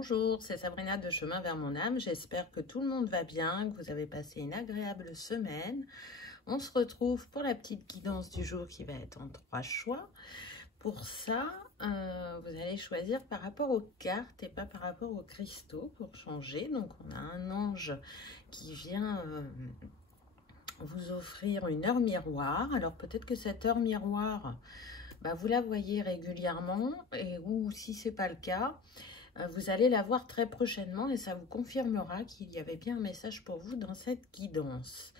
Bonjour, c'est Sabrina de Chemin vers mon âme. J'espère que tout le monde va bien, que vous avez passé une agréable semaine. On se retrouve pour la petite guidance du jour qui va être en 3 choix. Pour ça, vous allez choisir par rapport aux cartes et pas par rapport aux cristaux pour changer. Donc, on a un ange qui vient vous offrir une heure miroir. Alors, peut-être que cette heure miroir, vous la voyez régulièrement ou si ce n'est pas le cas, vous allez la voir très prochainement et ça vous confirmera qu'il y avait bien un message pour vous dans cette guidance.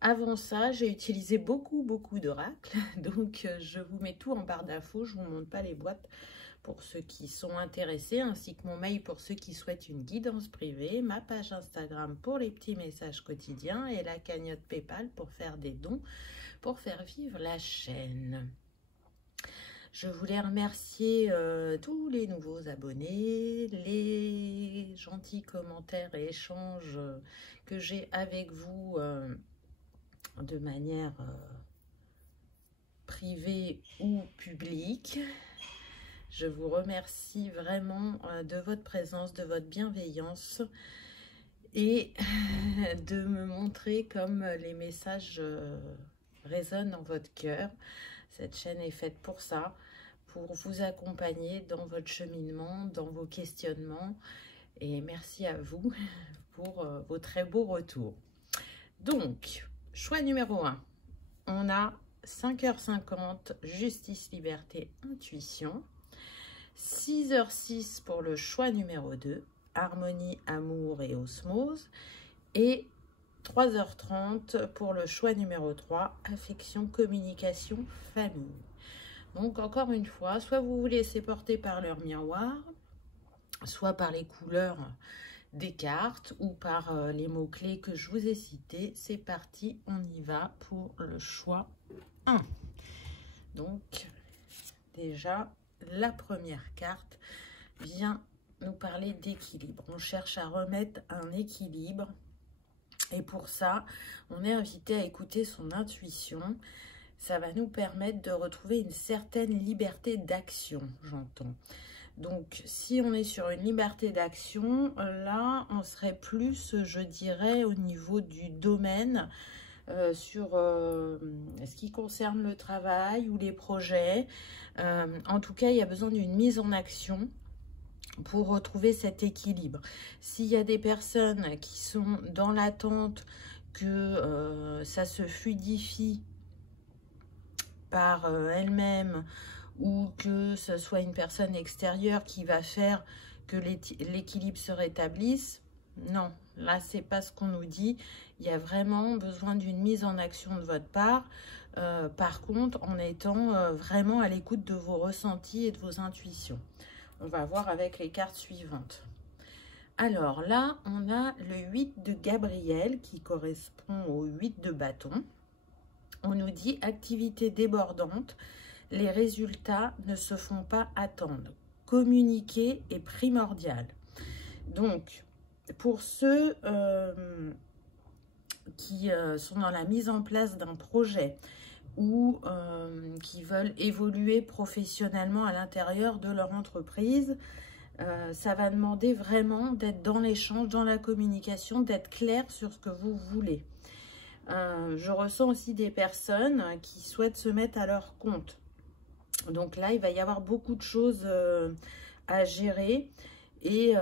Avant ça, j'ai utilisé beaucoup d'oracles, donc je vous mets tout en barre d'infos, je ne vous montre pas les boîtes pour ceux qui sont intéressés, ainsi que mon mail pour ceux qui souhaitent une guidance privée, ma page Instagram pour les petits messages quotidiens et la cagnotte PayPal pour faire des dons, pour faire vivre la chaîne. Je voulais remercier tous les nouveaux abonnés, les gentils commentaires et échanges que j'ai avec vous de manière privée ou publique. Je vous remercie vraiment de votre présence, de votre bienveillance et de me montrer comme les messages résonnent dans votre cœur. Cette chaîne est faite pour ça, pour vous accompagner dans votre cheminement, dans vos questionnements. Et merci à vous pour vos très beaux retours. Donc, choix numéro 1. On a 5h50, justice, liberté, intuition. 6h06 pour le choix numéro 2, harmonie, amour et osmose. Et 3h30 pour le choix numéro 3, affection, communication, famille. Donc, encore une fois, soit vous vous laissez porter par leur miroir, soit par les couleurs des cartes ou par les mots-clés que je vous ai cités. C'est parti, on y va pour le choix 1. Donc, déjà, la première carte vient nous parler d'équilibre. On cherche à remettre un équilibre. Et pour ça, on est invité à écouter son intuition. Ça va nous permettre de retrouver une certaine liberté d'action, j'entends. Donc, si on est sur une liberté d'action, là, on serait plus, je dirais, au niveau du domaine, sur ce qui concerne le travail ou les projets. En tout cas, il y a besoin d'une mise en action pour retrouver cet équilibre. S'il y a des personnes qui sont dans l'attente que ça se fluidifie par elle-même ou que ce soit une personne extérieure qui va faire que l'équilibre se rétablisse, non, là c'est pas ce qu'on nous dit. Il y a vraiment besoin d'une mise en action de votre part, par contre en étant vraiment à l'écoute de vos ressentis et de vos intuitions. On va voir avec les cartes suivantes. Alors là, on a le 8 de Gabriel qui correspond au 8 de bâton. On nous dit activité débordante, les résultats ne se font pas attendre. Communiquer est primordial. Donc, pour ceux qui sont dans la mise en place d'un projet, ou qui veulent évoluer professionnellement à l'intérieur de leur entreprise, ça va demander vraiment d'être dans l'échange, dans la communication, d'être clair sur ce que vous voulez. Je ressens aussi des personnes qui souhaitent se mettre à leur compte. Donc là, il va y avoir beaucoup de choses à gérer et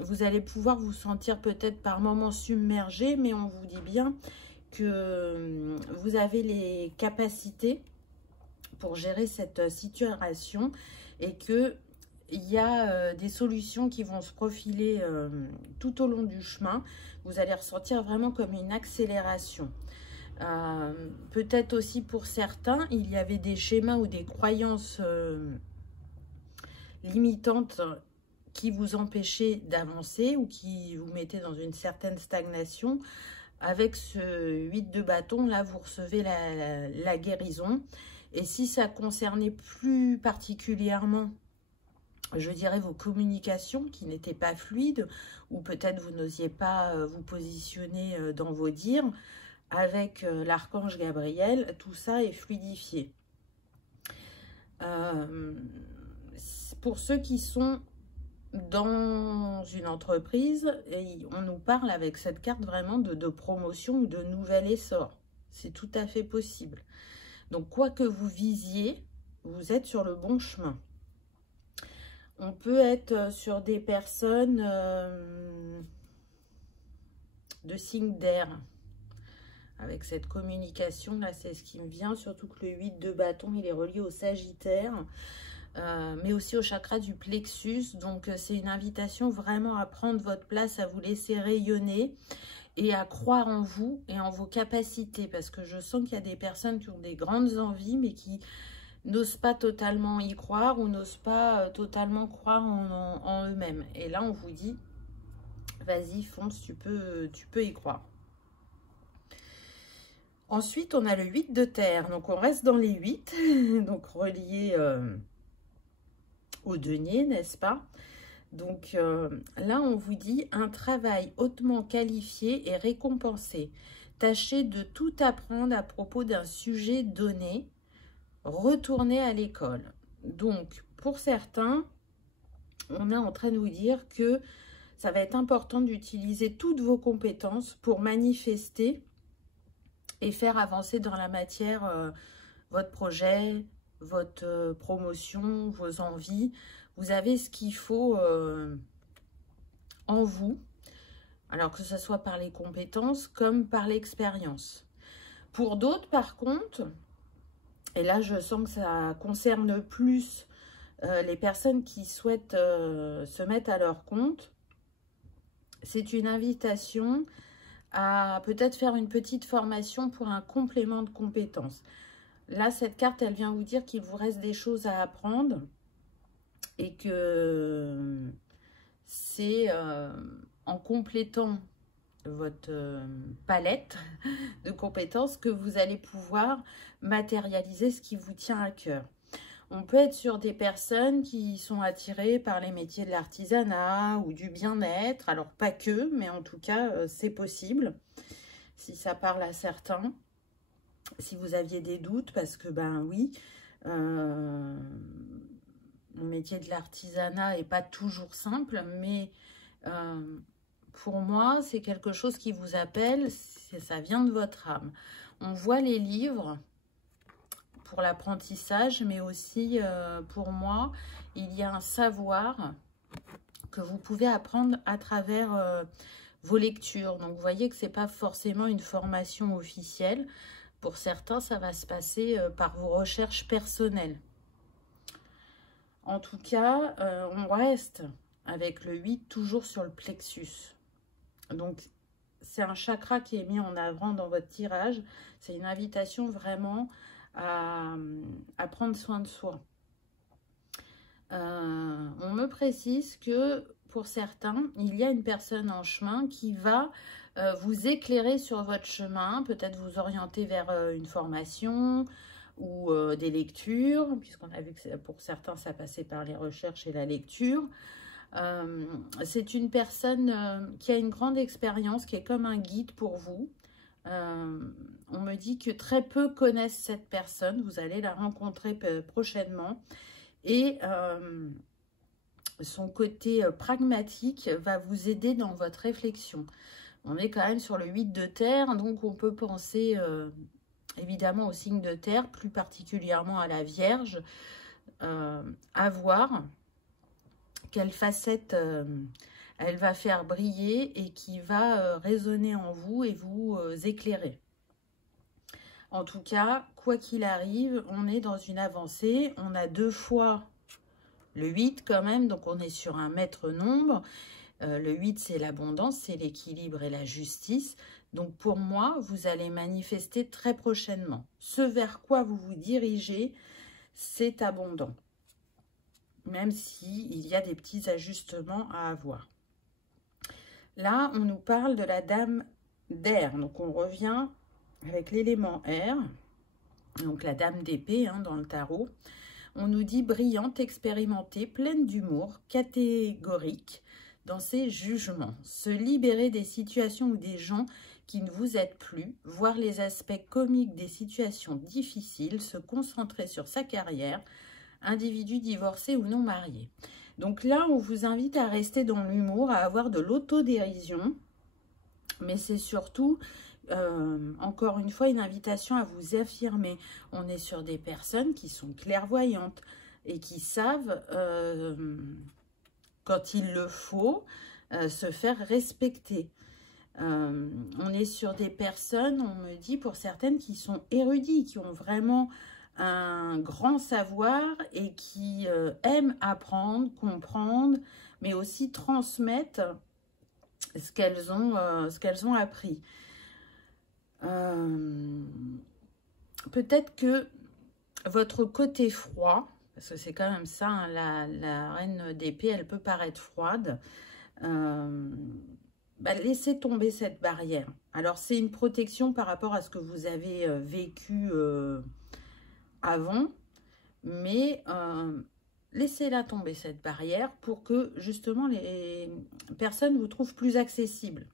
vous allez pouvoir vous sentir peut-être par moments submergé, mais on vous dit bien que vous avez les capacités pour gérer cette situation et qu'il y a des solutions qui vont se profiler tout au long du chemin. Vous allez ressentir vraiment comme une accélération. Peut-être aussi pour certains, il y avait des schémas ou des croyances limitantes qui vous empêchaient d'avancer ou qui vous mettaient dans une certaine stagnation. Avec ce 8 de bâton, là, vous recevez la guérison. Et si ça concernait plus particulièrement, je dirais, vos communications qui n'étaient pas fluides, ou peut-être vous n'osiez pas vous positionner dans vos dires, avec l'archange Gabriel, tout ça est fluidifié. Pour ceux qui sont dans une entreprise, et on nous parle avec cette carte vraiment de promotion ou de nouvel essor. C'est tout à fait possible. Donc, quoi que vous visiez, vous êtes sur le bon chemin. On peut être sur des personnes de signe d'air. Avec cette communication, là, c'est ce qui me vient. Surtout que le 8 de bâton, il est relié au Sagittaire. Mais aussi au chakra du plexus. Donc, c'est une invitation vraiment à prendre votre place, à vous laisser rayonner et à croire en vous et en vos capacités. Parce que je sens qu'il y a des personnes qui ont des grandes envies, mais qui n'osent pas totalement y croire ou n'osent pas totalement croire en eux-mêmes. Et là, on vous dit, vas-y, fonce, tu peux y croire. Ensuite, on a le 8 de terre. Donc, on reste dans les 8, donc relié au denier, n'est-ce pas? Donc là, on vous dit un travail hautement qualifié et récompensé. Tâchez de tout apprendre à propos d'un sujet donné. Retournez à l'école. Donc, pour certains, on est en train de vous dire que ça va être important d'utiliser toutes vos compétences pour manifester et faire avancer dans la matière votre projet, votre promotion, vos envies. Vous avez ce qu'il faut en vous, alors que ce soit par les compétences comme par l'expérience. Pour d'autres, par contre, et là je sens que ça concerne plus les personnes qui souhaitent se mettre à leur compte, c'est une invitation à peut-être faire une petite formation pour un complément de compétences. Là, cette carte, elle vient vous dire qu'il vous reste des choses à apprendre et que c'est en complétant votre palette de compétences que vous allez pouvoir matérialiser ce qui vous tient à cœur. On peut être sur des personnes qui sont attirées par les métiers de l'artisanat ou du bien-être. Alors, pas que, mais en tout cas, c'est possible, si ça parle à certains. Si vous aviez des doutes, parce que, ben oui, le métier de l'artisanat n'est pas toujours simple, mais pour moi, c'est quelque chose qui vous appelle, ça vient de votre âme. On voit les livres pour l'apprentissage, mais aussi pour moi, il y a un savoir que vous pouvez apprendre à travers vos lectures. Donc, vous voyez que ce n'est pas forcément une formation officielle. Pour certains, ça va se passer par vos recherches personnelles. En tout cas, on reste avec le 8 toujours sur le plexus. Donc, c'est un chakra qui est mis en avant dans votre tirage. C'est une invitation vraiment à prendre soin de soi. On me précise que pour certains, il y a une personne en chemin qui va vous éclairer sur votre chemin, peut-être vous orienter vers une formation ou des lectures, puisqu'on a vu que pour certains, ça passait par les recherches et la lecture. C'est une personne qui a une grande expérience, qui est comme un guide pour vous. On me dit que très peu connaissent cette personne. Vous allez la rencontrer prochainement. Et son côté pragmatique va vous aider dans votre réflexion. On est quand même sur le 8 de terre, donc on peut penser évidemment au signe de terre, plus particulièrement à la Vierge, à voir quelle facette elle va faire briller et qui va résonner en vous et vous éclairer. En tout cas, quoi qu'il arrive, on est dans une avancée. On a 2 fois le 8 quand même, donc on est sur un maître nombre. Le 8, c'est l'abondance, c'est l'équilibre et la justice. Donc pour moi, vous allez manifester très prochainement. Ce vers quoi vous vous dirigez, c'est abondant. Même s'il y a des petits ajustements à avoir. Là, on nous parle de la dame d'air. Donc on revient avec l'élément air. Donc la dame d'épée dans le tarot. On nous dit brillante, expérimentée, pleine d'humour, catégorique dans ses jugements. Se libérer des situations ou des gens qui ne vous aident plus, voir les aspects comiques des situations difficiles, se concentrer sur sa carrière, individu divorcé ou non marié. Donc là, on vous invite à rester dans l'humour, à avoir de l'autodérision. Mais c'est surtout, encore une fois, une invitation à vous affirmer. On est sur des personnes qui sont clairvoyantes et qui savent, quand il le faut, se faire respecter. On est sur des personnes, on me dit pour certaines, qui sont érudits, qui ont vraiment un grand savoir et qui aiment apprendre, comprendre, mais aussi transmettre ce qu'elles ont appris. Peut-être que votre côté froid, parce que c'est quand même ça, hein, la reine d'épée, elle peut paraître froide, laissez tomber cette barrière. Alors, c'est une protection par rapport à ce que vous avez vécu avant, mais laissez-la tomber, cette barrière, pour que, justement, les personnes vous trouvent plus accessible.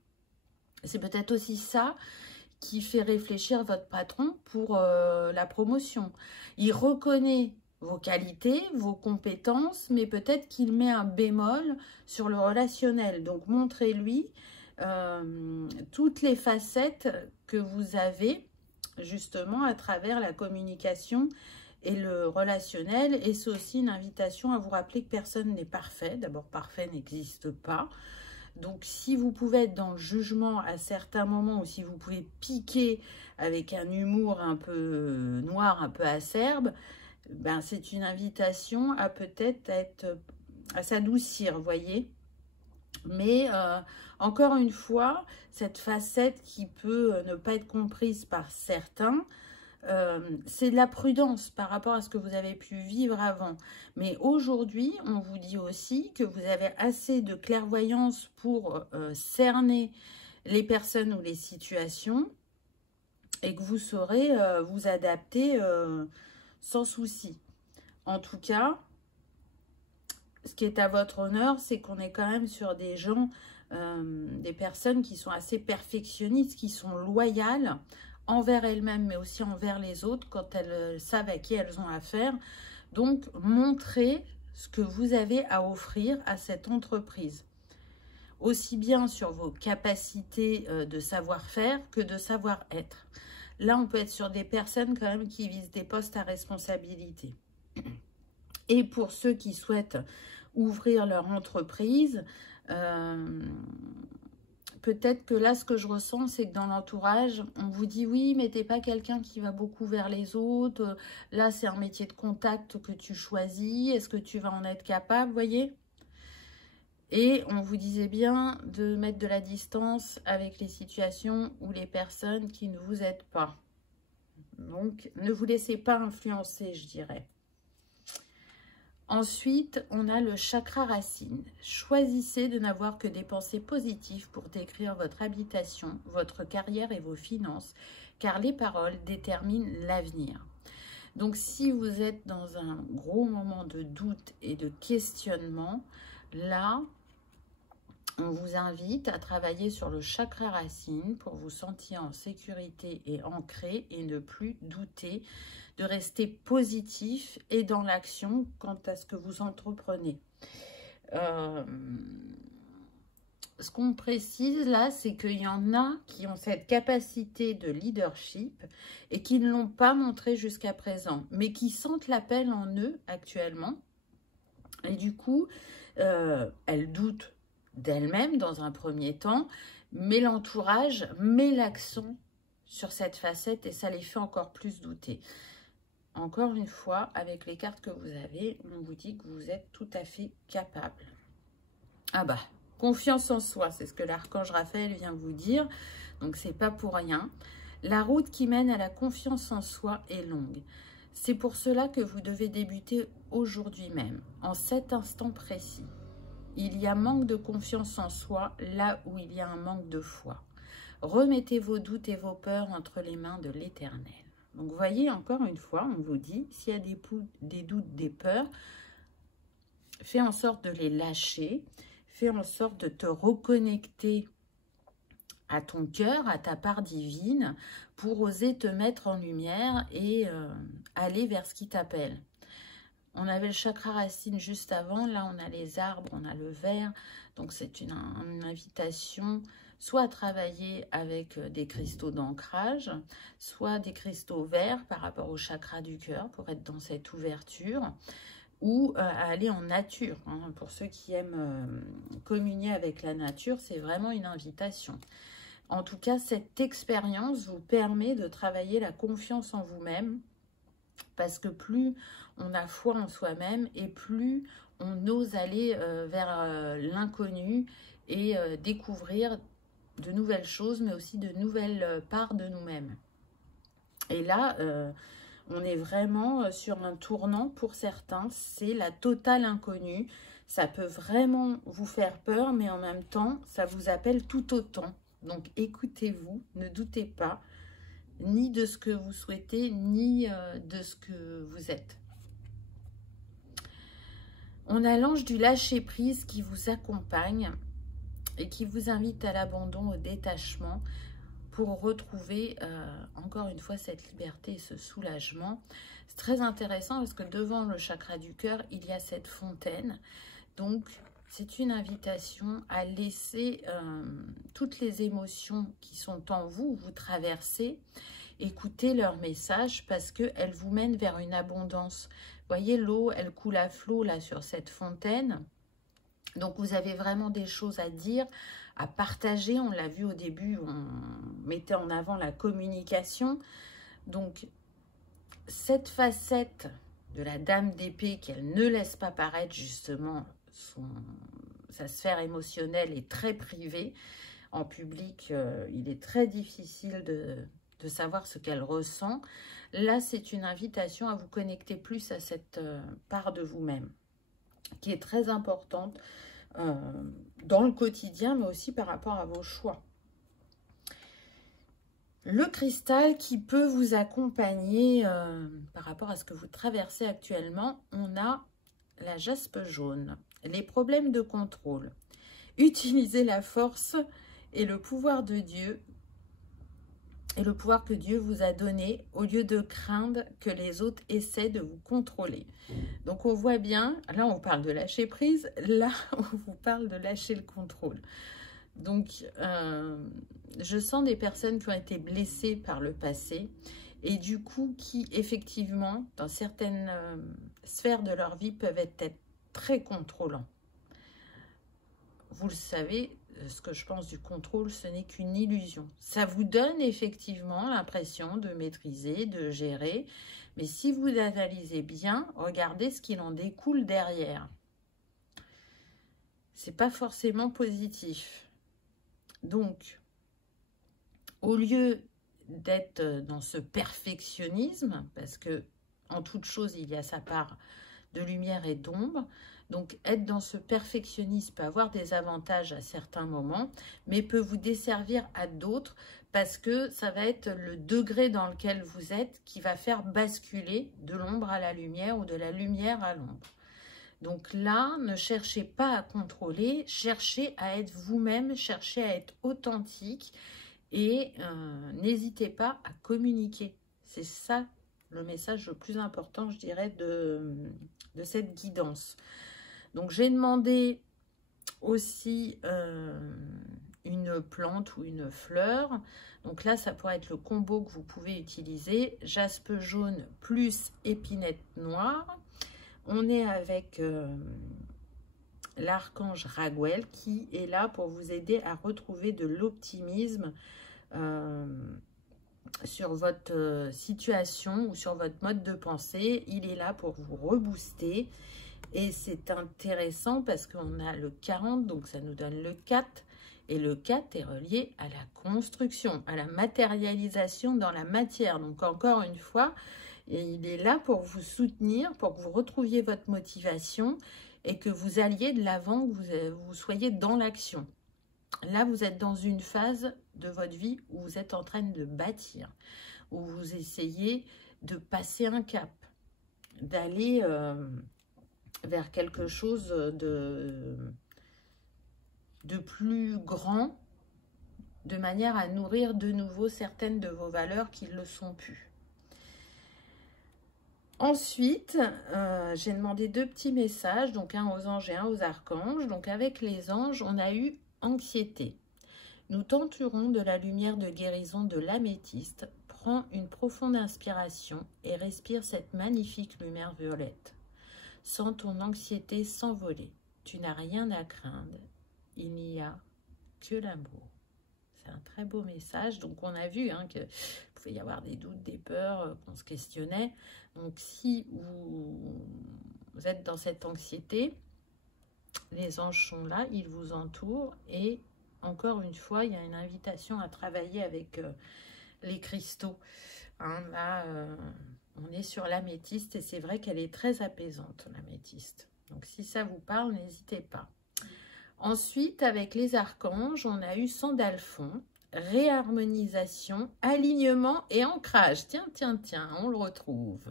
C'est peut-être aussi ça qui fait réfléchir votre patron pour la promotion. Il reconnaît vos qualités, vos compétences, mais peut-être qu'il met un bémol sur le relationnel. Donc, montrez-lui toutes les facettes que vous avez, justement, à travers la communication et le relationnel. Et c'est aussi une invitation à vous rappeler que personne n'est parfait. D'abord, parfait n'existe pas. Donc, si vous pouvez être dans le jugement à certains moments, ou si vous pouvez piquer avec un humour un peu noir, un peu acerbe, ben, c'est une invitation à peut-être à s'adoucir, vous voyez. Mais encore une fois, cette facette qui peut ne pas être comprise par certains, c'est de la prudence par rapport à ce que vous avez pu vivre avant. Mais aujourd'hui, on vous dit aussi que vous avez assez de clairvoyance pour cerner les personnes ou les situations et que vous saurez vous adapter sans souci. En tout cas, ce qui est à votre honneur, c'est qu'on est quand même sur des gens, des personnes qui sont assez perfectionnistes, qui sont loyales envers elles-mêmes, mais aussi envers les autres, quand elles savent à qui elles ont affaire. Donc, montrez ce que vous avez à offrir à cette entreprise. Aussi bien sur vos capacités de savoir-faire que de savoir-être. Là, on peut être sur des personnes quand même qui visent des postes à responsabilité. Et pour ceux qui souhaitent ouvrir leur entreprise, peut-être que là, ce que je ressens, c'est que dans l'entourage, on vous dit « Oui, mais t'es pas quelqu'un qui va beaucoup vers les autres. Là, c'est un métier de contact que tu choisis. Est-ce que tu vas en être capable ?» Vous voyez ? Et on vous disait bien de mettre de la distance avec les situations ou les personnes qui ne vous aident pas. Donc, ne vous laissez pas influencer, je dirais. Ensuite, on a le chakra racine. Choisissez de n'avoir que des pensées positives pour décrire votre habitation, votre carrière et vos finances, car les paroles déterminent l'avenir. Donc, si vous êtes dans un gros moment de doute et de questionnement, là, on vous invite à travailler sur le chakra racine pour vous sentir en sécurité et ancré et ne plus douter, de rester positif et dans l'action quant à ce que vous entreprenez. Ce qu'on précise là, c'est qu'il y en a qui ont cette capacité de leadership et qui ne l'ont pas montré jusqu'à présent, mais qui sentent l'appel en eux actuellement. Et du coup, elles doutent d'elles-mêmes dans un premier temps, mais l'entourage met l'accent sur cette facette et ça les fait encore plus douter. Encore une fois, avec les cartes que vous avez, on vous dit que vous êtes tout à fait capable. Ah bah, confiance en soi, c'est ce que l'archange Raphaël vient vous dire, donc c'est pas pour rien. La route qui mène à la confiance en soi est longue. C'est pour cela que vous devez débuter aujourd'hui même, en cet instant précis. Il y a manque de confiance en soi là où il y a un manque de foi. Remettez vos doutes et vos peurs entre les mains de l'Éternel. Donc, vous voyez, encore une fois, on vous dit, s'il y a des doutes, des peurs, fais en sorte de les lâcher, fais en sorte de te reconnecter à ton cœur, à ta part divine, pour oser te mettre en lumière et aller vers ce qui t'appelle. On avait le chakra racine juste avant. Là, on a les arbres, on a le verre. Donc, c'est une invitation soit à travailler avec des cristaux d'ancrage, soit des cristaux verts par rapport au chakra du cœur pour être dans cette ouverture, ou à aller en nature. Hein. Pour ceux qui aiment communier avec la nature, c'est vraiment une invitation. En tout cas, cette expérience vous permet de travailler la confiance en vous-même, parce que plus on a foi en soi-même et plus on ose aller vers l'inconnu et découvrir de nouvelles choses, mais aussi de nouvelles parts de nous-mêmes. Et là, on est vraiment sur un tournant pour certains, c'est la totale inconnue. Ça peut vraiment vous faire peur, mais en même temps, ça vous appelle tout autant. Donc écoutez-vous, ne doutez pas, ni de ce que vous souhaitez, ni de ce que vous êtes. On a l'ange du lâcher-prise qui vous accompagne et qui vous invite à l'abandon, au détachement, pour retrouver encore une fois cette liberté et ce soulagement. C'est très intéressant parce que devant le chakra du cœur, il y a cette fontaine. Donc, c'est une invitation à laisser toutes les émotions qui sont en vous, vous traverser, écouter leurs messages parce qu'elles vous mènent vers une abondance. Vous voyez, l'eau, elle coule à flot là sur cette fontaine. Donc, vous avez vraiment des choses à dire, à partager. On l'a vu au début, on mettait en avant la communication. Donc, cette facette de la dame d'épée qu'elle ne laisse pas paraître justement sa sphère émotionnelle est très privée. En public, il est très difficile de savoir ce qu'elle ressent. Là, c'est une invitation à vous connecter plus à cette part de vous-même qui est très importante dans le quotidien, mais aussi par rapport à vos choix. Le cristal qui peut vous accompagner par rapport à ce que vous traversez actuellement, on a la jaspe jaune. Les problèmes de contrôle. Utilisez la force et le pouvoir de Dieu et le pouvoir que Dieu vous a donné au lieu de craindre que les autres essaient de vous contrôler. Donc on voit bien, là on parle de lâcher prise, là on vous parle de lâcher le contrôle. Donc je sens des personnes qui ont été blessées par le passé et du coup qui effectivement dans certaines sphères de leur vie peuvent être très contrôlants. Vous le savez, ce que je pense du contrôle, ce n'est qu'une illusion. Ça vous donne effectivement l'impression de maîtriser, de gérer, mais si vous analysez bien, regardez ce qu'il en découle derrière. C'est pas forcément positif. Donc, au lieu d'être dans ce perfectionnisme, parce que en toute chose, il y a sa part de lumière et d'ombre. Donc, être dans ce perfectionnisme peut avoir des avantages à certains moments, mais peut vous desservir à d'autres parce que ça va être le degré dans lequel vous êtes qui va faire basculer de l'ombre à la lumière ou de la lumière à l'ombre. Donc là, ne cherchez pas à contrôler, cherchez à être vous-même, cherchez à être authentique et n'hésitez pas à communiquer. C'est ça le message le plus important, je dirais, de cette guidance. Donc, j'ai demandé aussi une plante ou une fleur. Donc là, ça pourrait être le combo que vous pouvez utiliser. Jaspe jaune plus épinette noire. On est avec l'archange Raguel qui est là pour vous aider à retrouver de l'optimisme sur votre situation ou sur votre mode de pensée. Il est là pour vous rebooster. Et c'est intéressant parce qu'on a le 40, donc ça nous donne le 4. Et le 4 est relié à la construction, à la matérialisation dans la matière. Donc encore une fois, il est là pour vous soutenir, pour que vous retrouviez votre motivation et que vous alliez de l'avant, que vous soyez dans l'action. Là, vous êtes dans une phase de votre vie où vous êtes en train de bâtir, où vous essayez de passer un cap, d'aller vers quelque chose de plus grand, de manière à nourrir de nouveau certaines de vos valeurs qui ne le sont plus. Ensuite, j'ai demandé 2 petits messages, donc un aux anges et un aux archanges. Donc avec les anges, on a eu anxiété. Nous tenterons de la lumière de guérison de l'améthyste. Prends une profonde inspiration et respire cette magnifique lumière violette. Sens ton anxiété s'envoler. Tu n'as rien à craindre. Il n'y a que l'amour. C'est un très beau message. Donc, on a vu qu'il pouvait y avoir des doutes, des peurs, qu'on se questionnait. Donc, si vous êtes dans cette anxiété, les anges sont là, ils vous entourent. Et encore une fois, il y a une invitation à travailler avec les cristaux. Là, on est sur l'améthyste et c'est vrai qu'elle est très apaisante, l'améthyste. Donc, si ça vous parle, n'hésitez pas. Ensuite, avec les archanges, on a eu Sandalphon, réharmonisation, alignement et ancrage. Tiens, on le retrouve.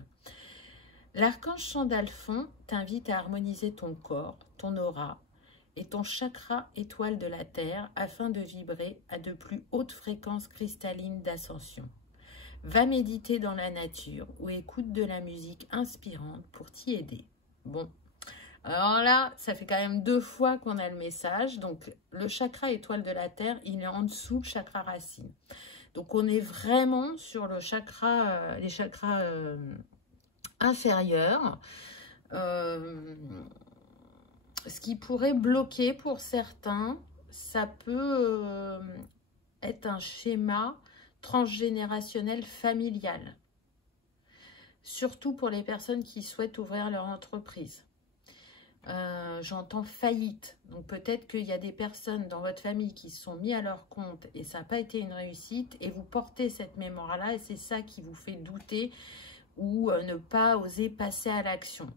L'archange Sandalphon t'invite à harmoniser ton corps, ton aura et ton chakra étoile de la Terre afin de vibrer à de plus hautes fréquences cristallines d'ascension. Va méditer dans la nature ou écoute de la musique inspirante pour t'y aider. Bon. Alors là, ça fait quand même 2 fois qu'on a le message. Donc, le chakra étoile de la Terre, il est en dessous du chakra racine. Donc, on est vraiment sur le chakra, les chakras inférieurs. Ce qui pourrait bloquer pour certains, ça peut être un schéma transgénérationnel familial. Surtout pour les personnes qui souhaitent ouvrir leur entreprise. J'entends faillite, donc peut-être qu'il y a des personnes dans votre famille qui se sont mis à leur compte et ça n'a pas été une réussite et vous portez cette mémoire-là et c'est ça qui vous fait douter ou ne pas oser passer à l'action.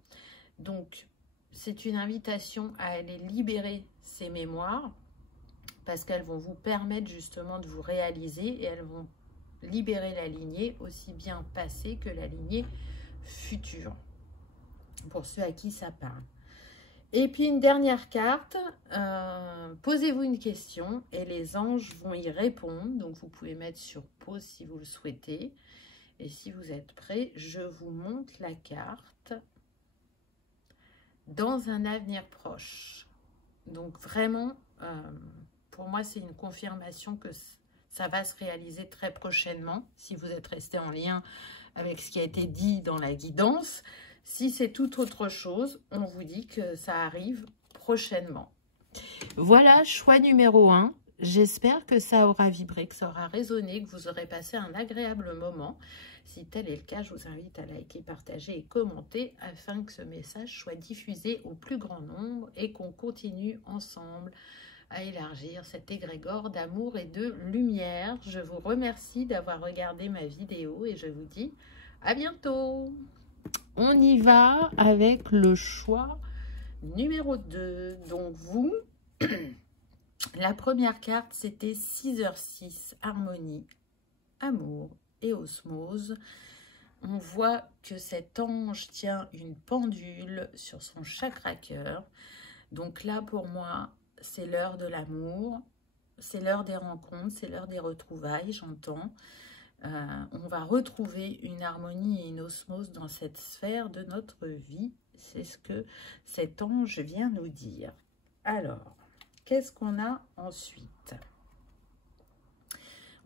Donc, c'est une invitation à aller libérer ces mémoires parce qu'elles vont vous permettre justement de vous réaliser et elles vont libérer la lignée aussi bien passée que la lignée future pour ceux à qui ça parle. Et puis une dernière carte, posez-vous une question et les anges vont y répondre. Donc vous pouvez mettre sur pause si vous le souhaitez. Et si vous êtes prêts, je vous montre la carte dans un avenir proche. Donc vraiment, pour moi c'est une confirmation que ça va se réaliser très prochainement. Si vous êtes resté en lien avec ce qui a été dit dans la guidance. Si c'est tout autre chose, on vous dit que ça arrive prochainement. Voilà, choix numéro 1. J'espère que ça aura vibré, que ça aura résonné, que vous aurez passé un agréable moment. Si tel est le cas, je vous invite à liker, partager et commenter afin que ce message soit diffusé au plus grand nombre et qu'on continue ensemble à élargir cet égrégore d'amour et de lumière. Je vous remercie d'avoir regardé ma vidéo et je vous dis à bientôt. On y va avec le choix numéro 2. Donc vous, la première carte, c'était 6h06, harmonie, amour et osmose. On voit que cet ange tient une pendule sur son chakra cœur. Donc là, pour moi, c'est l'heure de l'amour, c'est l'heure des rencontres, c'est l'heure des retrouvailles, j'entends. On va retrouver une harmonie et une osmose dans cette sphère de notre vie. C'est ce que cet ange vient nous dire. Alors, qu'est-ce qu'on a ensuite?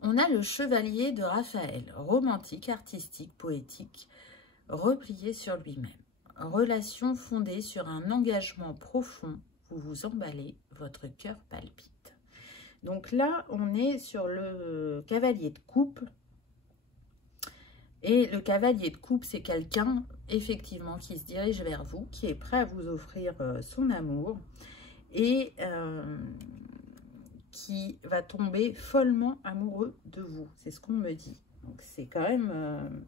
On a le chevalier de Raphaël, romantique, artistique, poétique, replié sur lui-même. Relation fondée sur un engagement profond. Vous vous emballez, votre cœur palpite. Donc là, on est sur le cavalier de coupe. Et le cavalier de coupe, c'est quelqu'un, effectivement, qui se dirige vers vous, qui est prêt à vous offrir son amour et qui va tomber follement amoureux de vous. C'est ce qu'on me dit. Donc, c'est quand même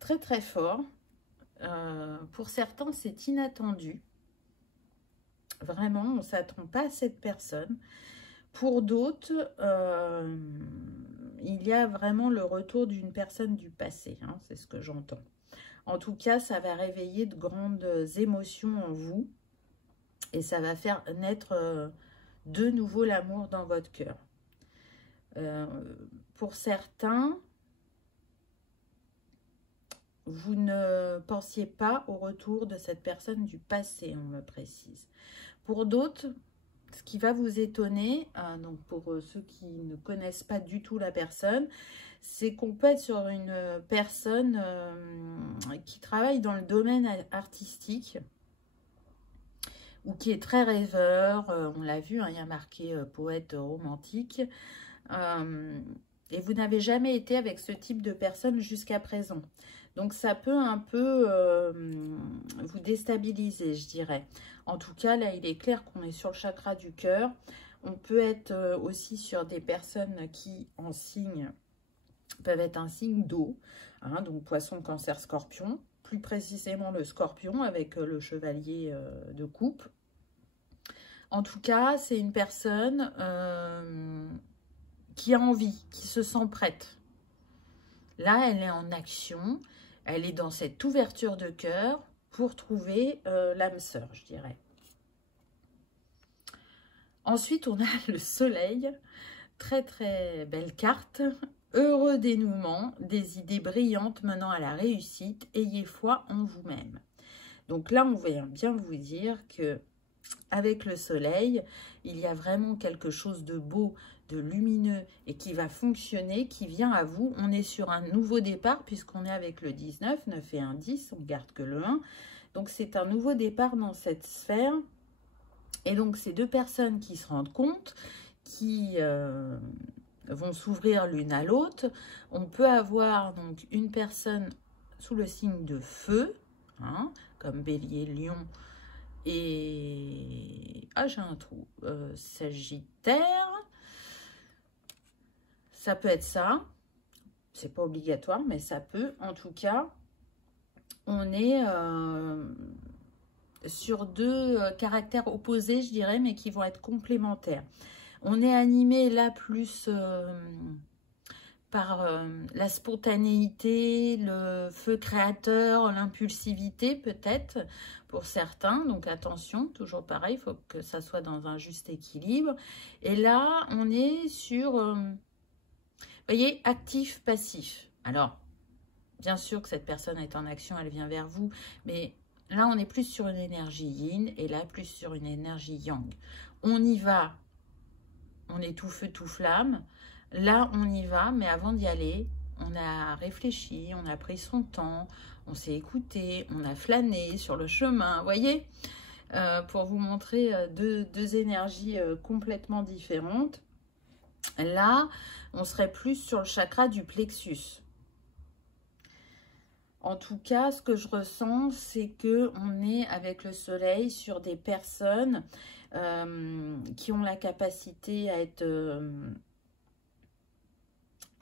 très, très fort. Pour certains, c'est inattendu. Vraiment, on ne s'attend pas à cette personne. Pour d'autres, il y a vraiment le retour d'une personne du passé, hein, c'est ce que j'entends. En tout cas, ça va réveiller de grandes émotions en vous et ça va faire naître de nouveau l'amour dans votre cœur. Pour certains, vous ne pensiez pas au retour de cette personne du passé, on me précise. Pour d'autres, ce qui va vous étonner, donc pour ceux qui ne connaissent pas du tout la personne, c'est qu'on peut être sur une personne qui travaille dans le domaine artistique ou qui est très rêveur. On l'a vu, hein, il y a marqué poète romantique. Et vous n'avez jamais été avec ce type de personne jusqu'à présent. Donc ça peut un peu vous déstabiliser, je dirais. En tout cas, là, il est clair qu'on est sur le chakra du cœur. On peut être aussi sur des personnes qui, en signe, peuvent être un signe d'eau. Hein, donc poisson, cancer, scorpion. Plus précisément le scorpion avec le chevalier de coupe. En tout cas, c'est une personne qui a envie, qui se sent prête. Là, elle est en action. Elle est dans cette ouverture de cœur pour trouver l'âme sœur, je dirais. Ensuite, on a le soleil. Très, très belle carte. Heureux dénouement, des idées brillantes menant à la réussite. Ayez foi en vous-même. Donc là, on vient bien vous dire que avec le soleil, il y a vraiment quelque chose de beau, de lumineux et qui va fonctionner, qui vient à vous. On est sur un nouveau départ puisqu'on est avec le 19, 9 et 1, 10, on ne garde que le 1. Donc c'est un nouveau départ dans cette sphère. Et donc ces deux personnes qui se rendent compte, qui vont s'ouvrir l'une à l'autre. On peut avoir donc une personne sous le signe de feu, hein, comme Bélier, Lion, et j'ai un trou, Sagittaire, ça peut être ça, c'est pas obligatoire, mais ça peut. En tout cas, on est sur deux caractères opposés, je dirais, mais qui vont être complémentaires. On est animé là plus par la spontanéité, le feu créateur, l'impulsivité peut-être pour certains. Donc attention, toujours pareil, il faut que ça soit dans un juste équilibre. Et là, on est sur, vous voyez, actif-passif. Alors, bien sûr que cette personne est en action, elle vient vers vous, mais là, on est plus sur une énergie yin et là, plus sur une énergie yang. On y va, on est tout feu, tout flamme. Là, on y va, mais avant d'y aller, on a réfléchi, on a pris son temps, on s'est écouté, on a flâné sur le chemin, vous voyez, pour vous montrer deux énergies complètement différentes. Là, on serait plus sur le chakra du plexus. En tout cas, ce que je ressens, c'est qu'on est avec le soleil sur des personnes qui ont la capacité à être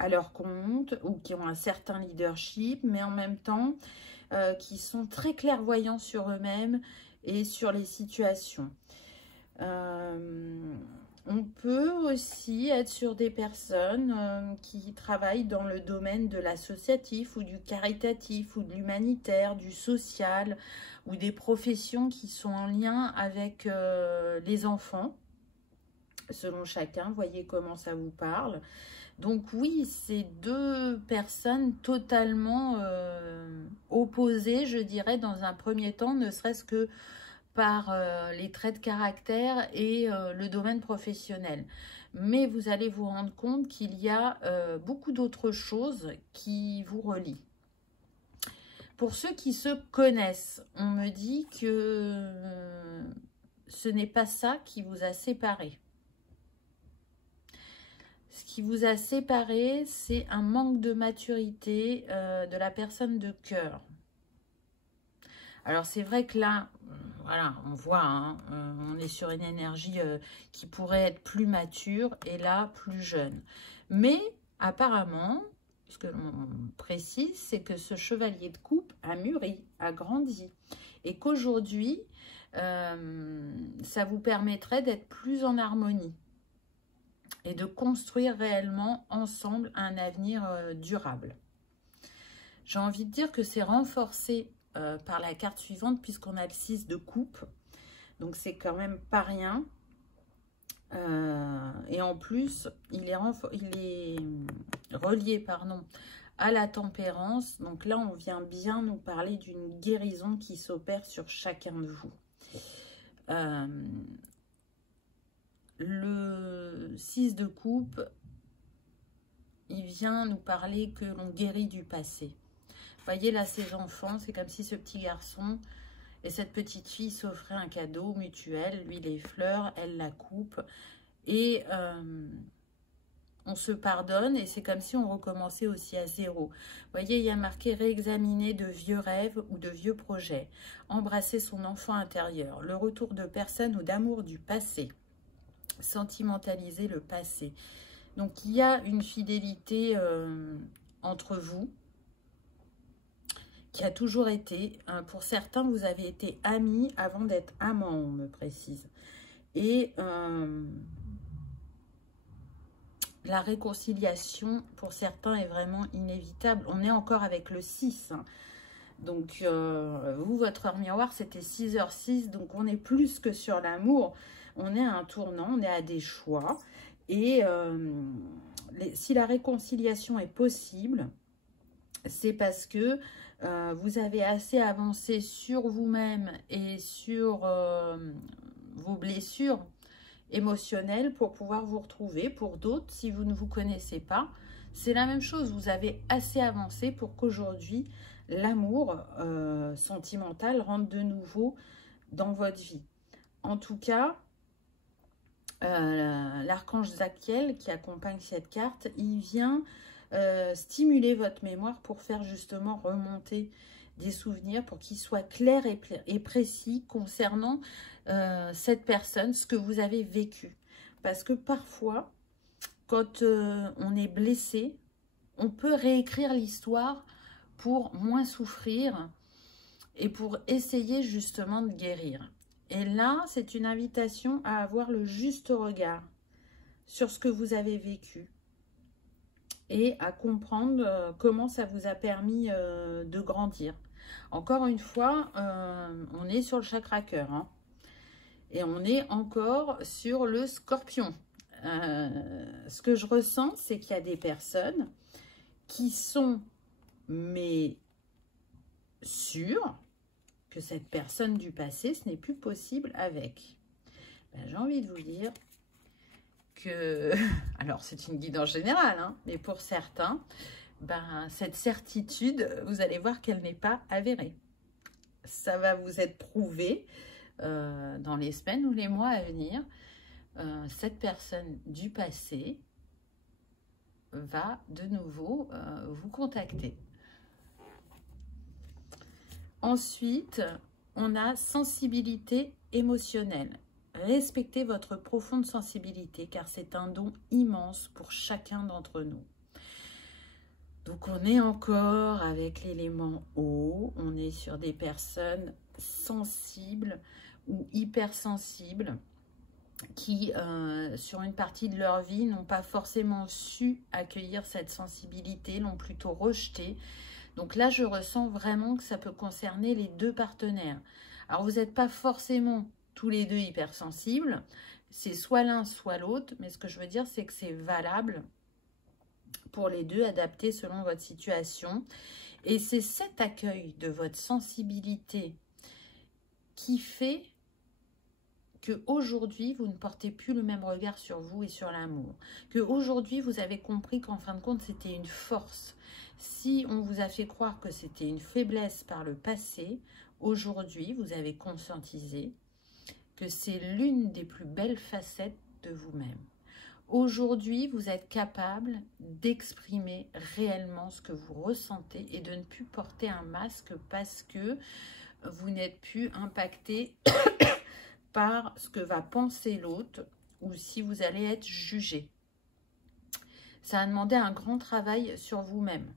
à leur compte ou qui ont un certain leadership, mais en même temps qui sont très clairvoyants sur eux-mêmes et sur les situations. On peut aussi être sur des personnes qui travaillent dans le domaine de l'associatif ou du caritatif ou de l'humanitaire, du social ou des professions qui sont en lien avec les enfants, selon chacun. Voyez comment ça vous parle. Donc oui, c'est deux personnes totalement opposées, je dirais, dans un premier temps, ne serait-ce que par les traits de caractère et le domaine professionnel. Mais vous allez vous rendre compte qu'il y a beaucoup d'autres choses qui vous relient. Pour ceux qui se connaissent, on me dit que ce n'est pas ça qui vous a séparés. Ce qui vous a séparé, c'est un manque de maturité de la personne de cœur. Alors, c'est vrai que là, voilà, on voit, hein, on est sur une énergie qui pourrait être plus mature et là, plus jeune. Mais, apparemment, ce que l'on précise, c'est que ce chevalier de coupe a mûri, a grandi. Et qu'aujourd'hui, ça vous permettrait d'être plus en harmonie et de construire réellement ensemble un avenir durable. J'ai envie de dire que c'est renforcé par la carte suivante puisqu'on a le 6 de coupe. Donc c'est quand même pas rien. Et en plus, il est relié à la tempérance. Donc là, on vient bien nous parler d'une guérison qui s'opère sur chacun de vous. Le 6 de coupe, il vient nous parler que l'on guérit du passé. Vous voyez là, ces enfants, c'est comme si ce petit garçon et cette petite fille s'offraient un cadeau mutuel. Lui, les fleurs, elle la coupe. Et on se pardonne et c'est comme si on recommençait aussi à zéro. Vous voyez, il y a marqué réexaminer de vieux rêves ou de vieux projets. Embrasser son enfant intérieur. Le retour de personnes ou d'amour du passé. Sentimentaliser le passé. Donc, il y a une fidélité entre vous qui a toujours été. Pour certains, vous avez été amis avant d'être amants, on me précise. Et la réconciliation, pour certains, est vraiment inévitable. On est encore avec le 6. Hein. Donc, vous, votre heure miroir, c'était 6h06. Donc, on est plus que sur l'amour. On est à un tournant, on est à des choix. Et si la réconciliation est possible, c'est parce que vous avez assez avancé sur vous-même et sur vos blessures émotionnelles pour pouvoir vous retrouver. Pour d'autres, si vous ne vous connaissez pas, c'est la même chose. Vous avez assez avancé pour qu'aujourd'hui, l'amour sentimental rentre de nouveau dans votre vie. En tout cas, l'archange Zachiel qui accompagne cette carte, il vient stimuler votre mémoire pour faire justement remonter des souvenirs, pour qu'ils soient clairs et précis concernant cette personne, ce que vous avez vécu. Parce que parfois, quand on est blessé, on peut réécrire l'histoire pour moins souffrir et pour essayer justement de guérir. Et là, c'est une invitation à avoir le juste regard sur ce que vous avez vécu et à comprendre comment ça vous a permis de grandir. Encore une fois, on est sur le chakra cœur, hein, et on est encore sur le scorpion. Ce que je ressens, c'est qu'il y a des personnes qui sont, mais sûres, que cette personne du passé, ce n'est plus possible avec. Ben, j'ai envie de vous dire que, alors c'est une guidance générale, hein, mais pour certains, ben, cette certitude, vous allez voir qu'elle n'est pas avérée. Ça va vous être prouvé dans les semaines ou les mois à venir. Cette personne du passé va de nouveau vous contacter. Ensuite, on a sensibilité émotionnelle. Respectez votre profonde sensibilité car c'est un don immense pour chacun d'entre nous. Donc, on est encore avec l'élément eau. On est sur des personnes sensibles ou hypersensibles qui, sur une partie de leur vie, n'ont pas forcément su accueillir cette sensibilité, l'ont plutôt rejetée. Donc là, je ressens vraiment que ça peut concerner les deux partenaires. Alors, vous n'êtes pas forcément tous les deux hypersensibles. C'est soit l'un, soit l'autre. Mais ce que je veux dire, c'est que c'est valable pour les deux, adapté selon votre situation. Et c'est cet accueil de votre sensibilité qui fait qu'aujourd'hui, vous ne portez plus le même regard sur vous et sur l'amour. Qu'aujourd'hui, vous avez compris qu'en fin de compte, c'était une force. Si on vous a fait croire que c'était une faiblesse par le passé, aujourd'hui, vous avez conscientisé que c'est l'une des plus belles facettes de vous-même. Aujourd'hui, vous êtes capable d'exprimer réellement ce que vous ressentez et de ne plus porter un masque parce que vous n'êtes plus impacté par ce que va penser l'autre ou si vous allez être jugé. Ça a demandé un grand travail sur vous-même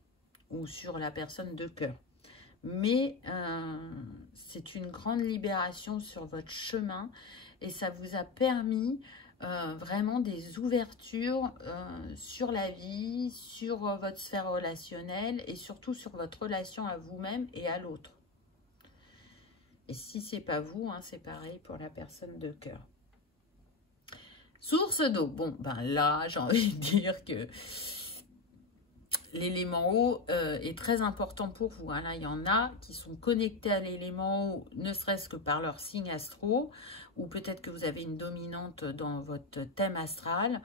ou sur la personne de cœur. Mais c'est une grande libération sur votre chemin et ça vous a permis vraiment des ouvertures sur la vie, sur votre sphère relationnelle et surtout sur votre relation à vous-même et à l'autre. Et si c'est pas vous, hein, c'est pareil pour la personne de cœur. Source d'eau. Bon, ben là, j'ai envie de dire que l'élément eau est très important pour vous. Hein. Là, il y en a qui sont connectés à l'élément eau, ne serait-ce que par leur signe astro, ou peut-être que vous avez une dominante dans votre thème astral,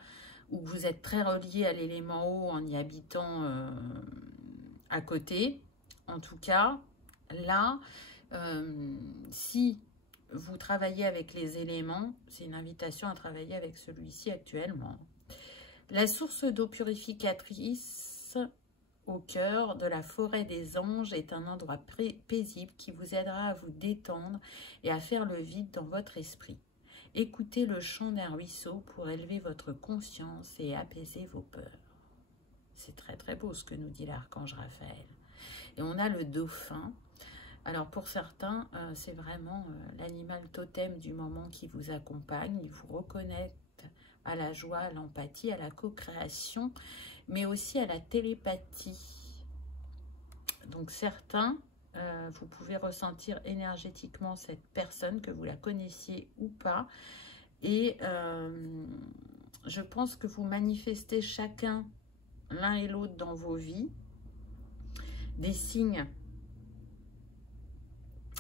ou que vous êtes très relié à l'élément eau en y habitant à côté. En tout cas, là, si vous travaillez avec les éléments, c'est une invitation à travailler avec celui-ci actuellement. La source d'eau purificatrice au cœur de la forêt des anges est un endroit paisible qui vous aidera à vous détendre et à faire le vide dans votre esprit. Écoutez le chant d'un ruisseau pour élever votre conscience et apaiser vos peurs. C'est très très beau ce que nous dit l'archange Raphaël. Et on a le dauphin. Alors pour certains, c'est vraiment l'animal totem du moment qui vous accompagne. Il vous reconnaît à la joie, à l'empathie, à la co-création, mais aussi à la télépathie. Donc certains, vous pouvez ressentir énergétiquement cette personne, que vous la connaissiez ou pas. Et je pense que vous manifestez chacun, l'un et l'autre dans vos vies, des signes.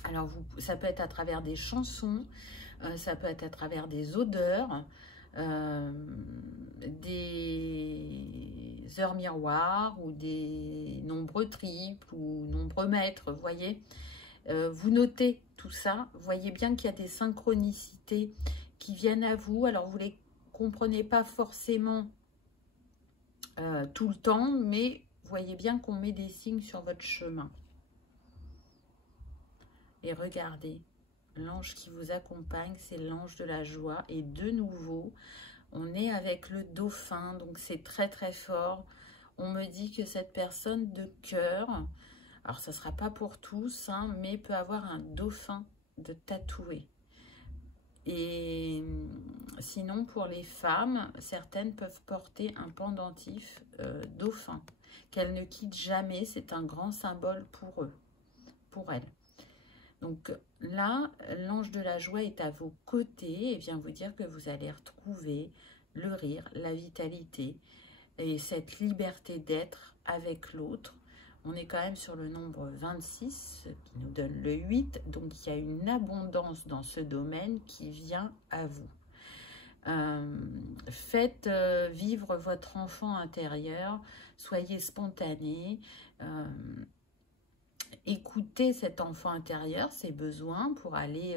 Alors, ça peut être à travers des chansons, ça peut être à travers des odeurs, des heures miroirs ou des nombres triples ou nombres maîtres, vous voyez. Vous notez tout ça, vous voyez bien qu'il y a des synchronicités qui viennent à vous. Alors, vous ne les comprenez pas forcément tout le temps, mais vous voyez bien qu'on met des signes sur votre chemin. Et regardez, l'ange qui vous accompagne, c'est l'ange de la joie. Et de nouveau, on est avec le dauphin, donc c'est très très fort. On me dit que cette personne de cœur, alors ça ne sera pas pour tous, hein, mais peut avoir un dauphin de tatoué. Et sinon, pour les femmes, certaines peuvent porter un pendentif dauphin, qu'elles ne quittent jamais. C'est un grand symbole pour eux, pour elles. Donc là, l'ange de la joie est à vos côtés et vient vous dire que vous allez retrouver le rire, la vitalité et cette liberté d'être avec l'autre. On est quand même sur le nombre 26 qui nous donne le 8. Donc il y a une abondance dans ce domaine qui vient à vous. Faites vivre votre enfant intérieur, soyez spontané. Écoutez cet enfant intérieur, ses besoins pour aller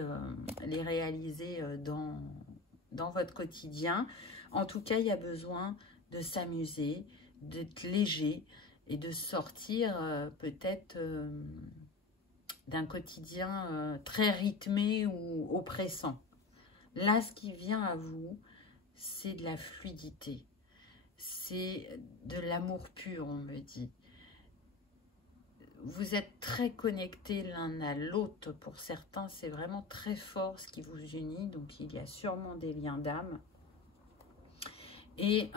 les réaliser dans votre quotidien. En tout cas, il y a besoin de s'amuser, d'être léger et de sortir peut-être d'un quotidien très rythmé ou oppressant. Là, ce qui vient à vous, c'est de la fluidité, c'est de l'amour pur, on me dit. Vous êtes très connectés l'un à l'autre. Pour certains, c'est vraiment très fort ce qui vous unit. Donc, il y a sûrement des liens d'âme. Et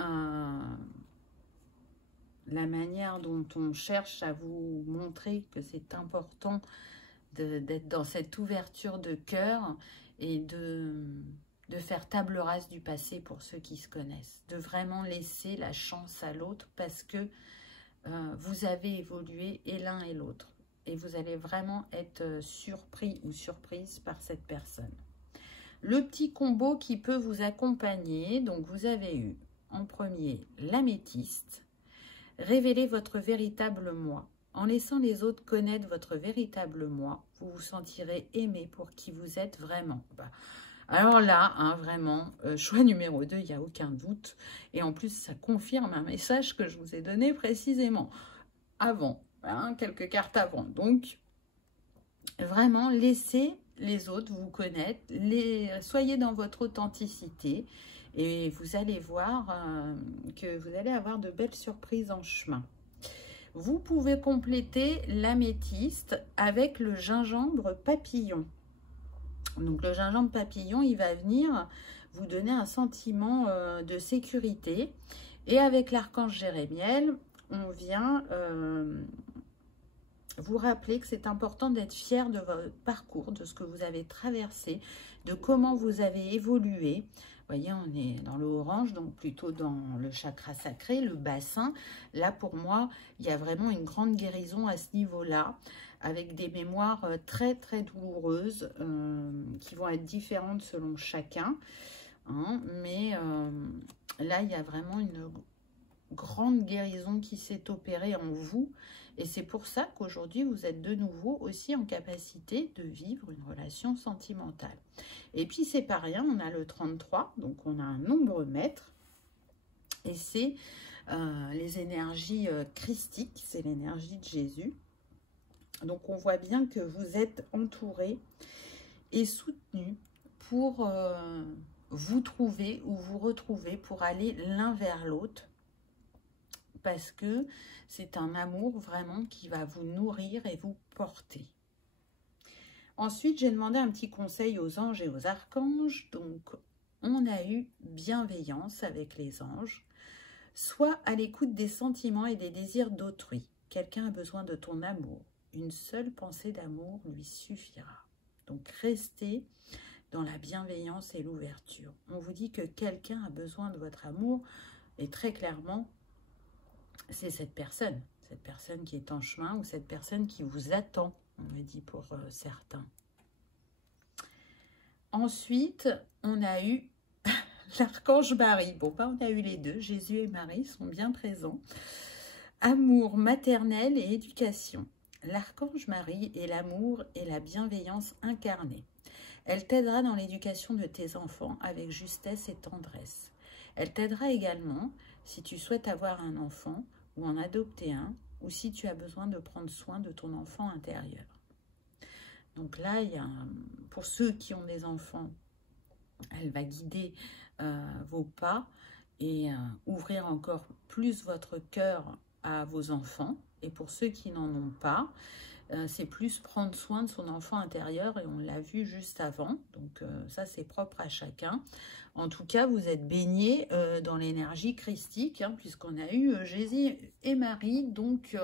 la manière dont on cherche à vous montrer que c'est important d'être dans cette ouverture de cœur et de faire table rase du passé pour ceux qui se connaissent. De vraiment laisser la chance à l'autre parce que vous avez évolué et l'un et l'autre. Et vous allez vraiment être surpris ou surprise par cette personne. Le petit combo qui peut vous accompagner, donc vous avez eu en premier l'améthyste. Révélez votre véritable moi. En laissant les autres connaître votre véritable moi, vous vous sentirez aimé pour qui vous êtes vraiment. Alors là, hein, vraiment, choix numéro 2, il n'y a aucun doute. Et en plus, ça confirme un message que je vous ai donné précisément avant, hein, quelques cartes avant. Donc, vraiment, laissez les autres vous connaître, soyez dans votre authenticité et vous allez voir que vous allez avoir de belles surprises en chemin. Vous pouvez compléter l'améthyste avec le gingembre papillon. Donc le gingembre papillon, il va venir vous donner un sentiment de sécurité. Et avec l'archange Jérémiel, on vient vous rappeler que c'est important d'être fier de votre parcours, de ce que vous avez traversé, de comment vous avez évolué. voyez, on est dans le orange, donc plutôt dans le chakra sacré, le bassin. Là, pour moi, il y a vraiment une grande guérison à ce niveau-là, avec des mémoires très, très douloureuses, qui vont être différentes selon chacun. Hein, mais là, il y a vraiment une grande guérison qui s'est opérée en vous. Et c'est pour ça qu'aujourd'hui, vous êtes de nouveau aussi en capacité de vivre une relation sentimentale. Et puis, c'est pas rien, on a le 33, donc on a un nombre maître. Et c'est les énergies christiques, c'est l'énergie de Jésus. Donc, on voit bien que vous êtes entouré et soutenu pour vous trouver ou vous retrouver, pour aller l'un vers l'autre. Parce que c'est un amour vraiment qui va vous nourrir et vous porter. Ensuite, j'ai demandé un petit conseil aux anges et aux archanges. Donc, on a eu bienveillance avec les anges. Sois à l'écoute des sentiments et des désirs d'autrui. Quelqu'un a besoin de ton amour. Une seule pensée d'amour lui suffira. Donc, restez dans la bienveillance et l'ouverture. On vous dit que quelqu'un a besoin de votre amour et très clairement, c'est cette personne qui est en chemin ou cette personne qui vous attend, on me dit pour certains. Ensuite, on a eu l'archange Marie. Bon, on a eu les deux, Jésus et Marie sont bien présents. Amour maternel et éducation. L'archange Marie est l'amour et la bienveillance incarnée. Elle t'aidera dans l'éducation de tes enfants avec justesse et tendresse. Elle t'aidera également si tu souhaites avoir un enfant ou en adopter un, ou si tu as besoin de prendre soin de ton enfant intérieur. Donc là, il y a, pour ceux qui ont des enfants, elle va guider vos pas et ouvrir encore plus votre cœur à vos enfants. Et pour ceux qui n'en ont pas, c'est plus prendre soin de son enfant intérieur, et on l'a vu juste avant. Donc ça, c'est propre à chacun. En tout cas, vous êtes baignés dans l'énergie christique, hein, puisqu'on a eu Jésus et Marie. Donc,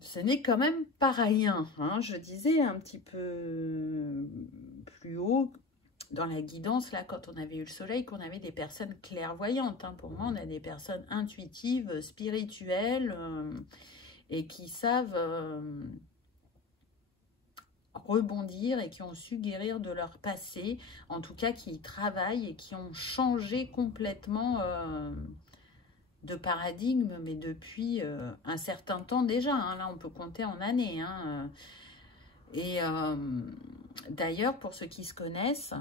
ce n'est quand même pas rien. Hein. Je disais un petit peu plus haut dans la guidance, là, quand on avait eu le soleil, qu'on avait des personnes clairvoyantes. Hein. Pour moi, on a des personnes intuitives, spirituelles, et qui savent rebondir et qui ont su guérir de leur passé, en tout cas qui travaillent et qui ont changé complètement de paradigme, mais depuis un certain temps déjà, hein. Là on peut compter en années, hein. Et d'ailleurs, pour ceux qui se connaissent,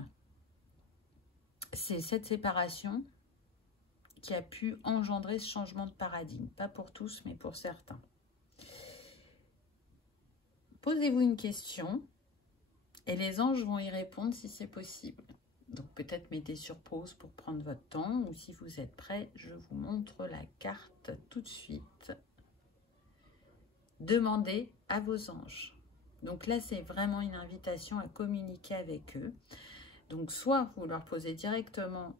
c'est cette séparation qui a pu engendrer ce changement de paradigme, pas pour tous mais pour certains. Posez-vous une question et les anges vont y répondre si c'est possible. Donc peut-être mettez sur pause pour prendre votre temps, ou si vous êtes prêts, je vous montre la carte tout de suite. Demandez à vos anges. Donc là, c'est vraiment une invitation à communiquer avec eux. Donc soit vous leur posez directement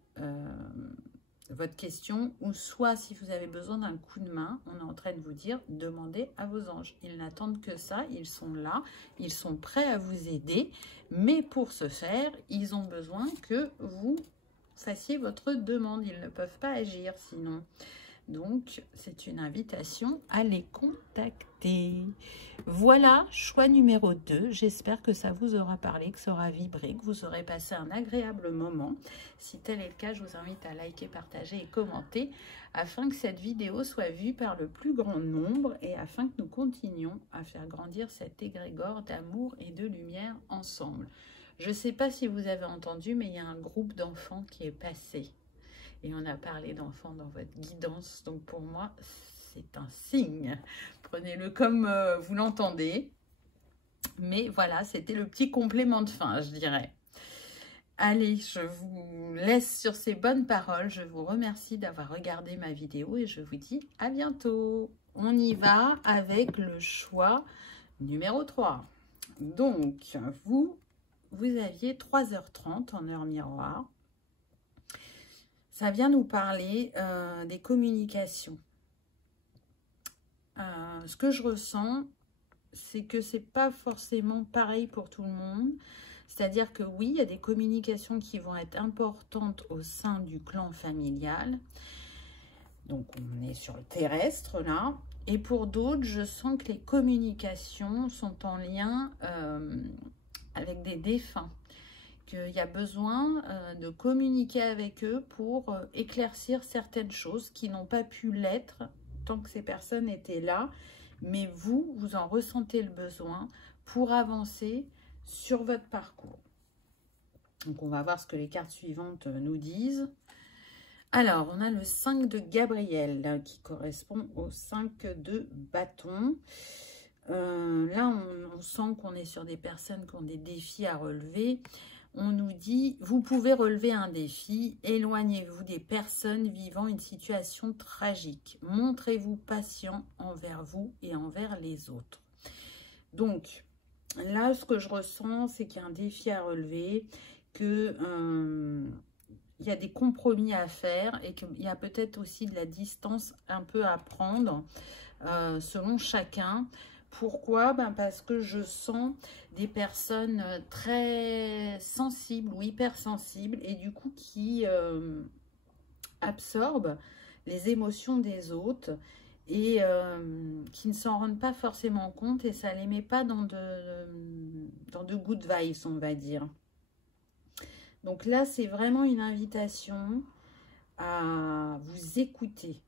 votre question, ou soit si vous avez besoin d'un coup de main, on est en train de vous dire, demandez à vos anges. Ils n'attendent que ça, ils sont là, ils sont prêts à vous aider, mais pour ce faire, ils ont besoin que vous fassiez votre demande. Ils ne peuvent pas agir sinon. Donc, c'est une invitation à les contacter. Voilà, choix numéro 2. J'espère que ça vous aura parlé, que ça aura vibré, que vous aurez passé un agréable moment. Si tel est le cas, je vous invite à liker, partager et commenter afin que cette vidéo soit vue par le plus grand nombre et afin que nous continuions à faire grandir cet égrégore d'amour et de lumière ensemble. Je ne sais pas si vous avez entendu, mais il y a un groupe d'enfants qui est passé. Et on a parlé d'enfants dans votre guidance. Donc pour moi, c'est un signe. Prenez-le comme vous l'entendez. Mais voilà, c'était le petit complément de fin, je dirais. Allez, je vous laisse sur ces bonnes paroles. Je vous remercie d'avoir regardé ma vidéo et je vous dis à bientôt. On y va avec le choix numéro 3. Donc, vous aviez 3h30 en heure miroir. Ça vient nous parler des communications. Ce que je ressens, c'est que c'est pas forcément pareil pour tout le monde. C'est-à-dire que oui, il y a des communications qui vont être importantes au sein du clan familial. Donc, on est sur le terrestre, là. Et pour d'autres, je sens que les communications sont en lien avec des défunts. Qu'il y a besoin de communiquer avec eux pour éclaircir certaines choses qui n'ont pas pu l'être tant que ces personnes étaient là. Mais vous, vous en ressentez le besoin pour avancer sur votre parcours. Donc, on va voir ce que les cartes suivantes nous disent. Alors, on a le 5 de Gabriel qui correspond au 5 de bâton. Là, on sent qu'on est sur des personnes qui ont des défis à relever. On nous dit, vous pouvez relever un défi, éloignez-vous des personnes vivant une situation tragique. Montrez-vous patient envers vous et envers les autres. Donc, là, ce que je ressens, c'est qu'il y a un défi à relever, que... il y a des compromis à faire et qu'il y a peut-être aussi de la distance un peu à prendre selon chacun. Pourquoi? Parce que je sens des personnes très sensibles ou hypersensibles et du coup qui absorbent les émotions des autres et qui ne s'en rendent pas forcément compte et ça ne les met pas dans de good vibes, on va dire. Donc là, c'est vraiment une invitation à vous écouter.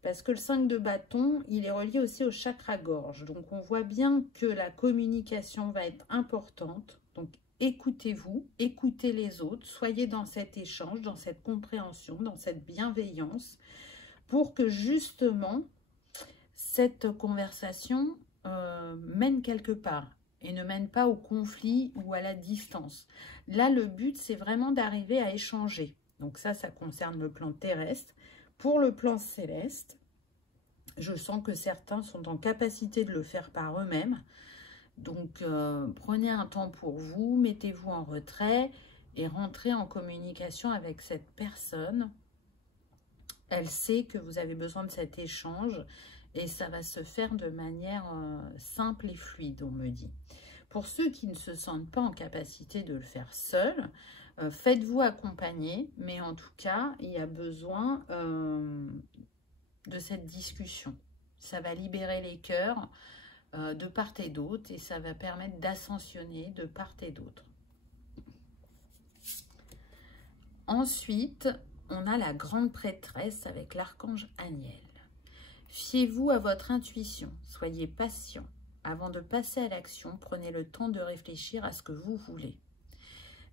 Parce que le 5 de bâton, il est relié aussi au chakra-gorge. Donc, on voit bien que la communication va être importante. Donc, écoutez-vous, écoutez les autres. Soyez dans cet échange, dans cette compréhension, dans cette bienveillance. Pour que justement, cette conversation mène quelque part. Et ne mène pas au conflit ou à la distance. Là, le but, c'est vraiment d'arriver à échanger. Donc ça concerne le plan terrestre. Pour le plan céleste, je sens que certains sont en capacité de le faire par eux-mêmes. Donc, prenez un temps pour vous, mettez-vous en retrait et rentrez en communication avec cette personne. Elle sait que vous avez besoin de cet échange et ça va se faire de manière simple et fluide, on me dit. Pour ceux qui ne se sentent pas en capacité de le faire seuls, faites-vous accompagner, mais en tout cas, il y a besoin de cette discussion. Ça va libérer les cœurs de part et d'autre et ça va permettre d'ascensionner de part et d'autre. Ensuite, on a la grande prêtresse avec l'archange Aniel. Fiez-vous à votre intuition, soyez patient. Avant de passer à l'action, prenez le temps de réfléchir à ce que vous voulez.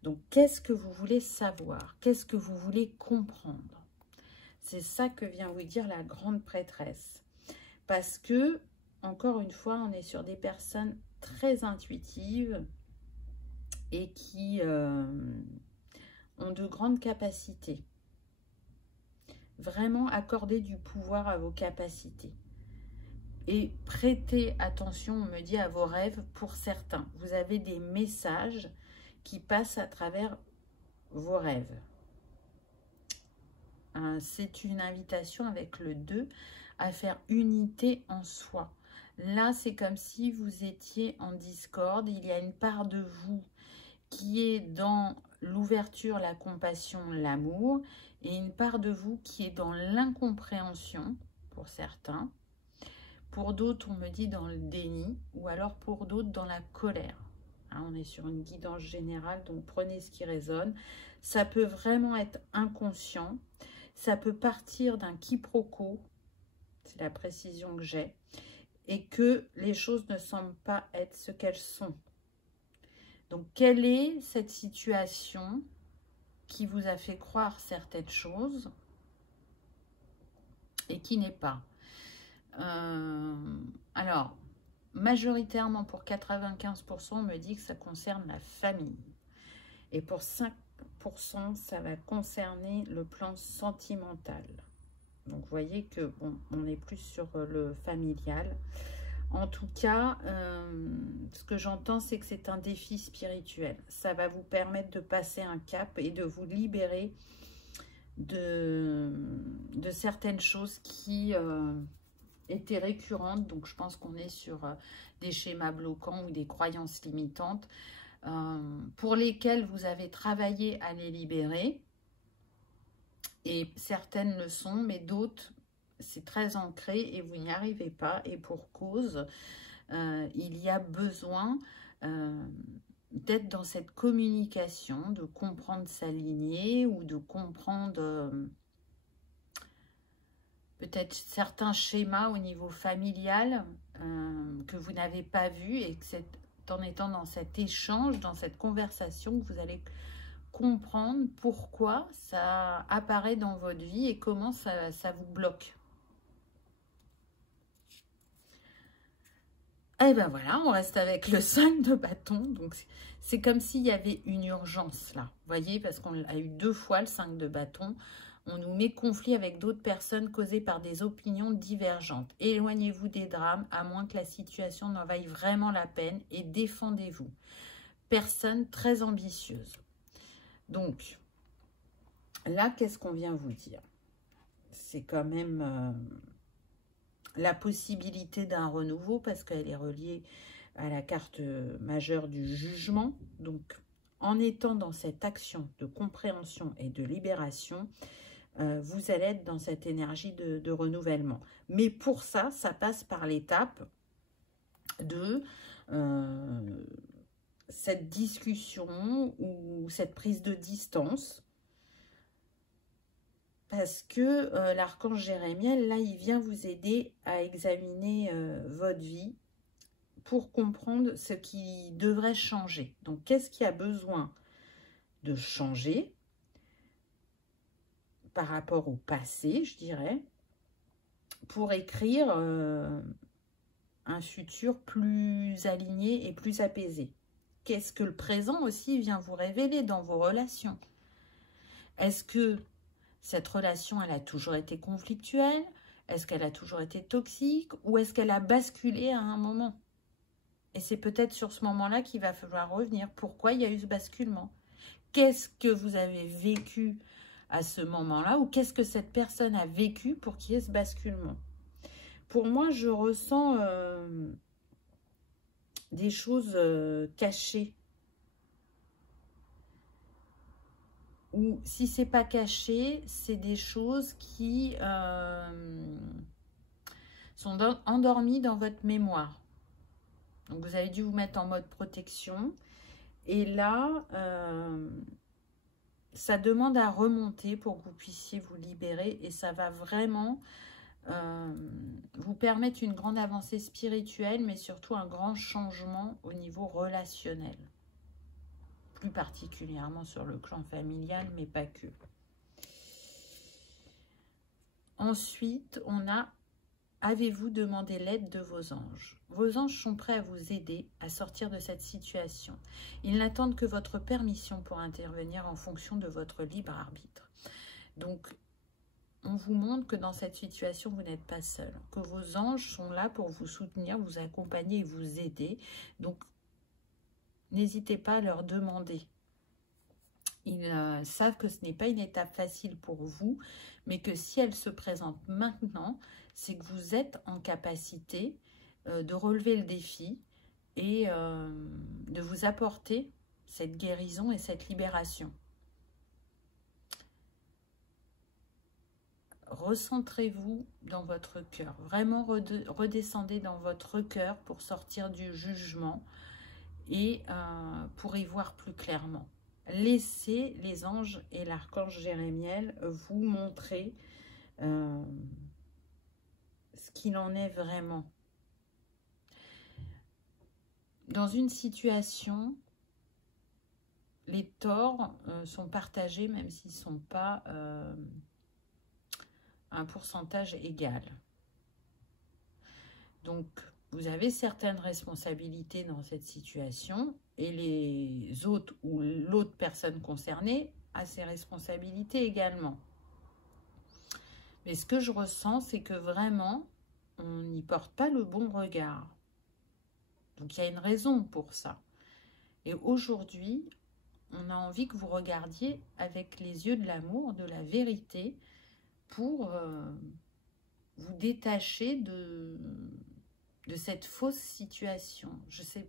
Donc, qu'est-ce que vous voulez savoir? Qu'est-ce que vous voulez comprendre? C'est ça que vient vous dire la grande prêtresse. Parce que, encore une fois, on est sur des personnes très intuitives et qui ont de grandes capacités. Vraiment, accordez du pouvoir à vos capacités. Et prêtez attention, on me dit, à vos rêves pour certains. Vous avez des messages qui passent à travers vos rêves. C'est une invitation avec le 2 à faire unité en soi. Là, c'est comme si vous étiez en discorde. Il y a une part de vous qui est dans l'ouverture, la compassion, l'amour, et une part de vous qui est dans l'incompréhension, pour certains. Pour d'autres, on me dit dans le déni, ou alors pour d'autres dans la colère. Hein, on est sur une guidance générale, donc prenez ce qui résonne. Ça peut vraiment être inconscient, ça peut partir d'un quiproquo, c'est la précision que j'ai, et que les choses ne semblent pas être ce qu'elles sont. Donc, quelle est cette situation qui vous a fait croire certaines choses et qui n'est pas? Alors, majoritairement pour 95%, on me dit que ça concerne la famille. Et pour 5%, ça va concerner le plan sentimental. Donc, vous voyez que bon, on est plus sur le familial. En tout cas, ce que j'entends, c'est que c'est un défi spirituel. Ça va vous permettre de passer un cap et de vous libérer de certaines choses qui étaient récurrentes. Donc, je pense qu'on est sur des schémas bloquants ou des croyances limitantes. pour lesquelles vous avez travaillé à les libérer. Et certaines le sont, mais d'autres, c'est très ancré et vous n'y arrivez pas. Et pour cause, il y a besoin d'être dans cette communication, de comprendre sa lignée ou de comprendre peut-être certains schémas au niveau familial que vous n'avez pas vu, et que c'est en étant dans cet échange, dans cette conversation, que vous allez comprendre pourquoi ça apparaît dans votre vie et comment ça vous bloque. Et ben voilà, on reste avec le 5 de bâton. Donc c'est comme s'il y avait une urgence là. Vous voyez, parce qu'on a eu 2 fois le 5 de bâton. On nous met conflit avec d'autres personnes causées par des opinions divergentes. Éloignez-vous des drames, à moins que la situation n'en vaille vraiment la peine, et défendez-vous. Personne très ambitieuse. Donc, là, qu'est-ce qu'on vient vous dire? C'est quand même la possibilité d'un renouveau, parce qu'elle est reliée à la carte majeure du jugement. Donc, en étant dans cette action de compréhension et de libération, vous allez être dans cette énergie de renouvellement. Mais pour ça, ça passe par l'étape de cette discussion ou cette prise de distance. Parce que l'archange Jérémiel, là, il vient vous aider à examiner votre vie pour comprendre ce qui devrait changer. Donc, qu'est-ce qui a besoin de changer par rapport au passé, je dirais, pour écrire un futur plus aligné et plus apaisé. Qu'est-ce que le présent aussi vient vous révéler dans vos relations? Est-ce que cette relation, elle a toujours été conflictuelle? Est-ce qu'elle a toujours été toxique? Ou est-ce qu'elle a basculé à un moment? Et c'est peut-être sur ce moment-là qu'il va falloir revenir. Pourquoi il y a eu ce basculement? Qu'est-ce que vous avez vécu à ce moment-là, ou qu'est-ce que cette personne a vécu pour qu'il y ait ce basculement? Pour moi, je ressens des choses cachées. Ou si c'est pas caché, c'est des choses qui sont endormies dans votre mémoire. Donc vous avez dû vous mettre en mode protection. Et là, ça demande à remonter pour que vous puissiez vous libérer, et ça va vraiment vous permettre une grande avancée spirituelle, mais surtout un grand changement au niveau relationnel. Plus particulièrement sur le clan familial, mais pas que. Ensuite, on a: avez-vous demandé l'aide de vos anges? Vos anges sont prêts à vous aider à sortir de cette situation. Ils n'attendent que votre permission pour intervenir en fonction de votre libre arbitre. Donc, on vous montre que dans cette situation, vous n'êtes pas seul. Que vos anges sont là pour vous soutenir, vous accompagner et vous aider. Donc, n'hésitez pas à leur demander. Ils savent que ce n'est pas une étape facile pour vous, mais que si elle se présente maintenant, c'est que vous êtes en capacité de relever le défi et de vous apporter cette guérison et cette libération. Recentrez-vous dans votre cœur. Vraiment redescendez dans votre cœur pour sortir du jugement et pour y voir plus clairement. Laissez les anges et l'archange Jérémiel vous montrer ce qu'il en est vraiment. Dans une situation, les torts sont partagés, même s'ils ne sont pas un pourcentage égal. Donc, vous avez certaines responsabilités dans cette situation, et les autres ou l'autre personne concernée a ses responsabilités également. Mais ce que je ressens, c'est que vraiment, on n'y porte pas le bon regard. Donc, il y a une raison pour ça. Et aujourd'hui, on a envie que vous regardiez avec les yeux de l'amour, de la vérité, pour vous détacher de cette fausse situation. Je sais,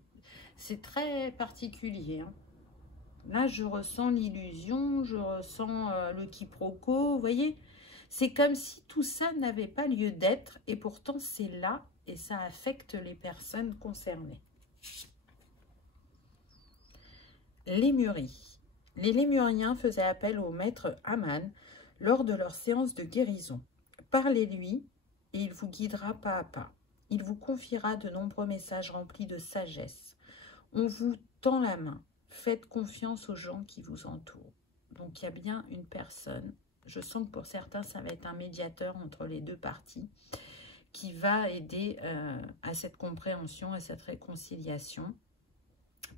C'est très particulier, hein. Là, je ressens l'illusion, je ressens le quiproquo, vous voyez? C'est comme si tout ça n'avait pas lieu d'être, et pourtant c'est là, et ça affecte les personnes concernées. Lémurie. Les Lémuriens faisaient appel au maître Aman lors de leur séance de guérison. Parlez-lui, et il vous guidera pas à pas. Il vous confiera de nombreux messages remplis de sagesse. On vous tend la main. Faites confiance aux gens qui vous entourent. Donc, il y a bien une personne. Je sens que pour certains, ça va être un médiateur entre les deux parties qui va aider à cette compréhension, à cette réconciliation.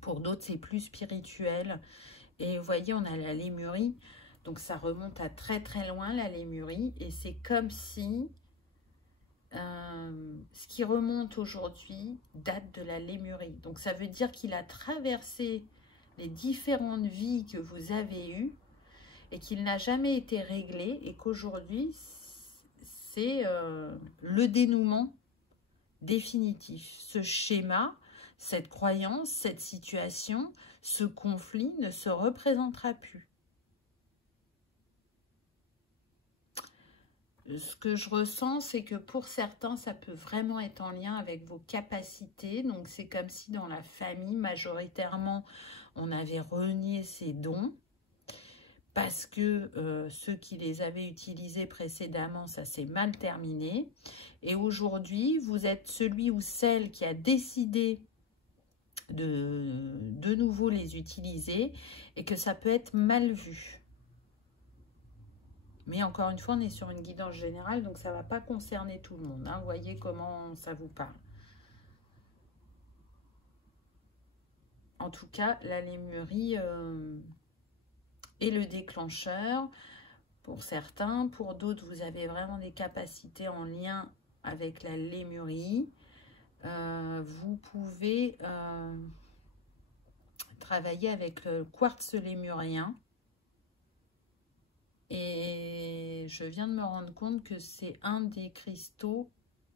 Pour d'autres, c'est plus spirituel. Et vous voyez, on a la lémurie. Donc, ça remonte à très, très loin, la lémurie. Et c'est comme si ce qui remonte aujourd'hui date de la lémurie. Donc, ça veut dire qu'il a traversé les différentes vies que vous avez eues et qu'il n'a jamais été réglé et qu'aujourd'hui, c'est le dénouement définitif. Ce schéma, cette croyance, cette situation, ce conflit ne se représentera plus. Ce que je ressens, c'est que pour certains, ça peut vraiment être en lien avec vos capacités. Donc, c'est comme si dans la famille, majoritairement, on avait renié ces dons parce que ceux qui les avaient utilisés précédemment, ça s'est mal terminé. Et aujourd'hui, vous êtes celui ou celle qui a décidé de nouveau les utiliser et que ça peut être mal vu. Mais encore une fois, on est sur une guidance générale, donc ça ne va pas concerner tout le monde. Hein. Vous voyez comment ça vous parle. En tout cas, la lémurie est le déclencheur pour certains. Pour d'autres, vous avez vraiment des capacités en lien avec la lémurie. Vous pouvez travailler avec le quartz lémurien. Et je viens de me rendre compte que c'est un des cristaux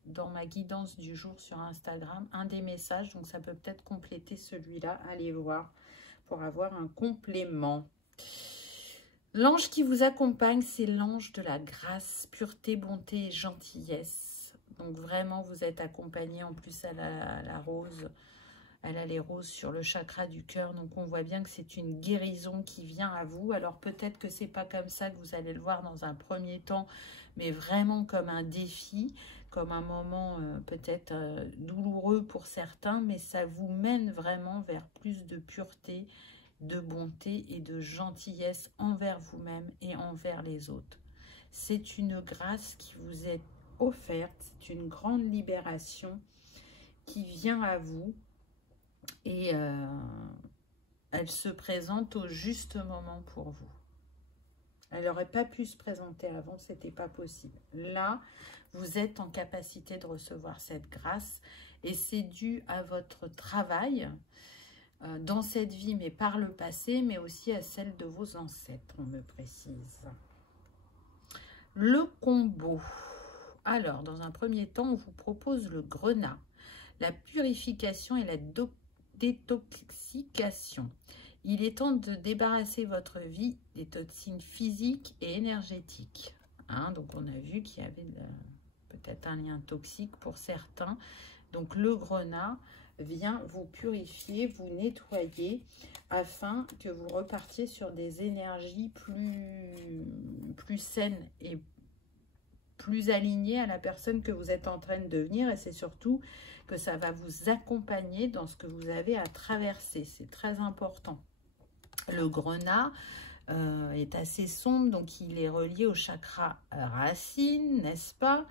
dans ma guidance du jour sur Instagram, un des messages, donc ça peut peut-être compléter celui-là. Allez voir pour avoir un complément. L'ange qui vous accompagne, c'est l'ange de la grâce, pureté, bonté et gentillesse. Donc vraiment, vous êtes accompagné. En plus, elle a la rose. Elle a les roses sur le chakra du cœur, donc on voit bien que c'est une guérison qui vient à vous. Alors peut-être que c'est pas comme ça que vous allez le voir dans un premier temps, mais vraiment comme un défi, comme un moment peut-être douloureux pour certains, mais ça vous mène vraiment vers plus de pureté, de bonté et de gentillesse envers vous-même et envers les autres. C'est une grâce qui vous est offerte, c'est une grande libération qui vient à vous. Et elle se présente au juste moment pour vous. Elle n'aurait pas pu se présenter avant, ce n'était pas possible. Là, vous êtes en capacité de recevoir cette grâce et c'est dû à votre travail dans cette vie, mais par le passé, mais aussi à celle de vos ancêtres, on me précise. Le combo. Alors, dans un premier temps, on vous propose le grenat, la purification et la détoxication. Il est temps de débarrasser votre vie des toxines physiques et énergétiques. Hein, donc, on a vu qu'il y avait peut-être un lien toxique pour certains. Donc, le grenat vient vous purifier, vous nettoyer afin que vous repartiez sur des énergies plus saines et plus alignées à la personne que vous êtes en train de devenir. Et c'est surtout que ça va vous accompagner dans ce que vous avez à traverser. C'est très important. Le grenat est assez sombre, donc il est relié au chakra racine, n'est-ce pas?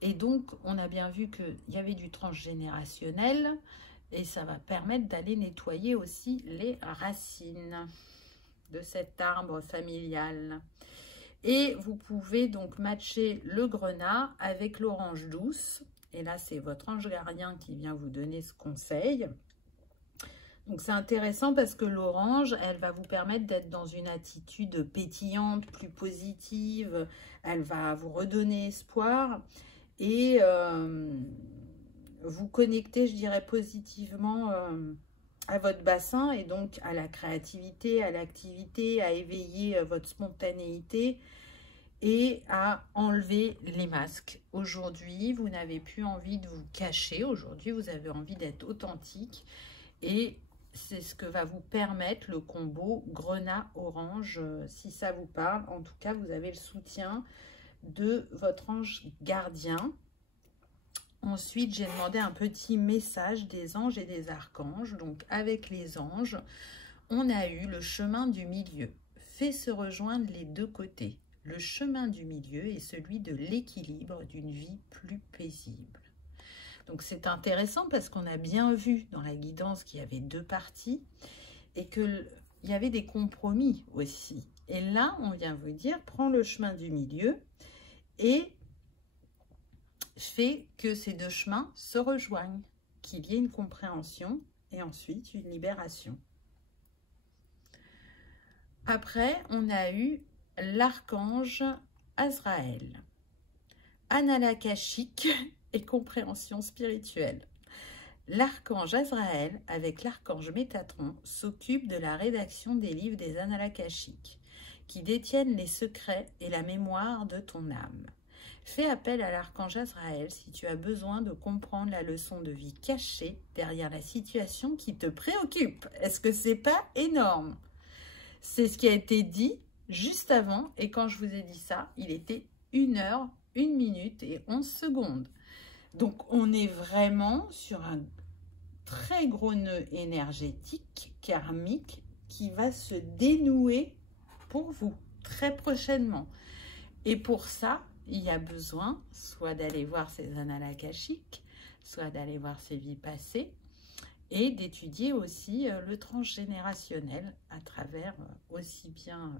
Et donc, on a bien vu qu'il y avait du transgénérationnel et ça va permettre d'aller nettoyer aussi les racines de cet arbre familial. Et vous pouvez donc matcher le grenat avec l'orange douce. Et là, c'est votre ange gardien qui vient vous donner ce conseil. Donc, c'est intéressant parce que l'orange, elle va vous permettre d'être dans une attitude pétillante, plus positive. Elle va vous redonner espoir et vous connecter, je dirais, positivement à votre bassin et donc à la créativité, à l'activité, à éveiller votre spontanéité et à enlever les masques. Aujourd'hui, vous n'avez plus envie de vous cacher. Aujourd'hui, vous avez envie d'être authentique et c'est ce que va vous permettre le combo grenat-orange, si ça vous parle. En tout cas, vous avez le soutien de votre ange gardien. Ensuite, j'ai demandé un petit message des anges et des archanges. Donc, avec les anges, on a eu le chemin du milieu. Fait se rejoindre les deux côtés. Le chemin du milieu est celui de l'équilibre d'une vie plus paisible. Donc, c'est intéressant parce qu'on a bien vu dans la guidance qu'il y avait deux parties et qu'il y avait des compromis aussi. Et là, on vient vous dire, prends le chemin du milieu et fait que ces deux chemins se rejoignent, qu'il y ait une compréhension et ensuite une libération. Après, on a eu l'archange Azraël, annales akashiques et compréhension spirituelle. L'archange Azraël, avec l'archange Métatron, s'occupe de la rédaction des livres des annales akashiques, qui détiennent les secrets et la mémoire de ton âme. Fais appel à l'archange Azraël si tu as besoin de comprendre la leçon de vie cachée derrière la situation qui te préoccupe. Est-ce que c'est pas énorme? C'est ce qui a été dit juste avant et quand je vous ai dit ça, il était 1 heure, 1 minute et 11 secondes. Donc, on est vraiment sur un très gros nœud énergétique, karmique, qui va se dénouer pour vous très prochainement. Et pour ça, il y a besoin soit d'aller voir ces annales akashiques, soit d'aller voir ces vies passées et d'étudier aussi le transgénérationnel à travers aussi bien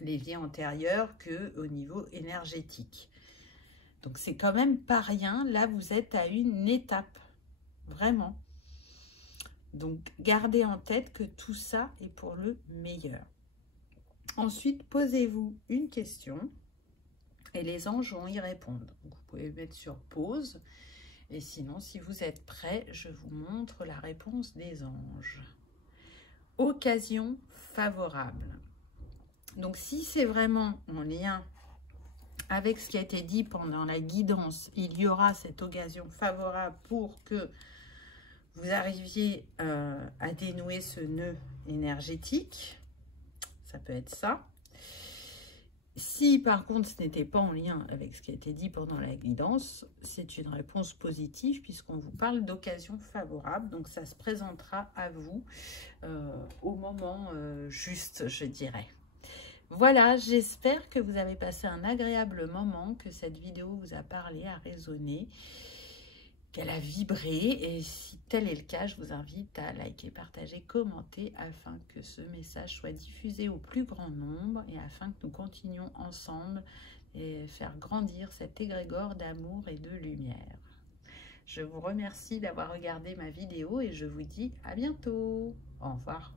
les vies antérieures qu'au niveau énergétique. Donc, c'est quand même pas rien. Là, vous êtes à une étape, vraiment. Donc, gardez en tête que tout ça est pour le meilleur. Ensuite, posez-vous une question et les anges vont y répondre. Donc, vous pouvez mettre sur pause. Et sinon, si vous êtes prêts, je vous montre la réponse des anges. Occasion favorable. Donc, si c'est vraiment en lien avec ce qui a été dit pendant la guidance, il y aura cette occasion favorable pour que vous arriviez à dénouer ce nœud énergétique. Ça peut être ça. Si par contre ce n'était pas en lien avec ce qui a été dit pendant la guidance, c'est une réponse positive puisqu'on vous parle d'occasion favorable. Donc ça se présentera à vous au moment juste, je dirais. Voilà, j'espère que vous avez passé un agréable moment, que cette vidéo vous a parlé, a résonné, qu'elle a vibré. Et si tel est le cas, je vous invite à liker, partager, commenter afin que ce message soit diffusé au plus grand nombre et afin que nous continuions ensemble et faire grandir cet égrégore d'amour et de lumière. Je vous remercie d'avoir regardé ma vidéo et je vous dis à bientôt. Au revoir.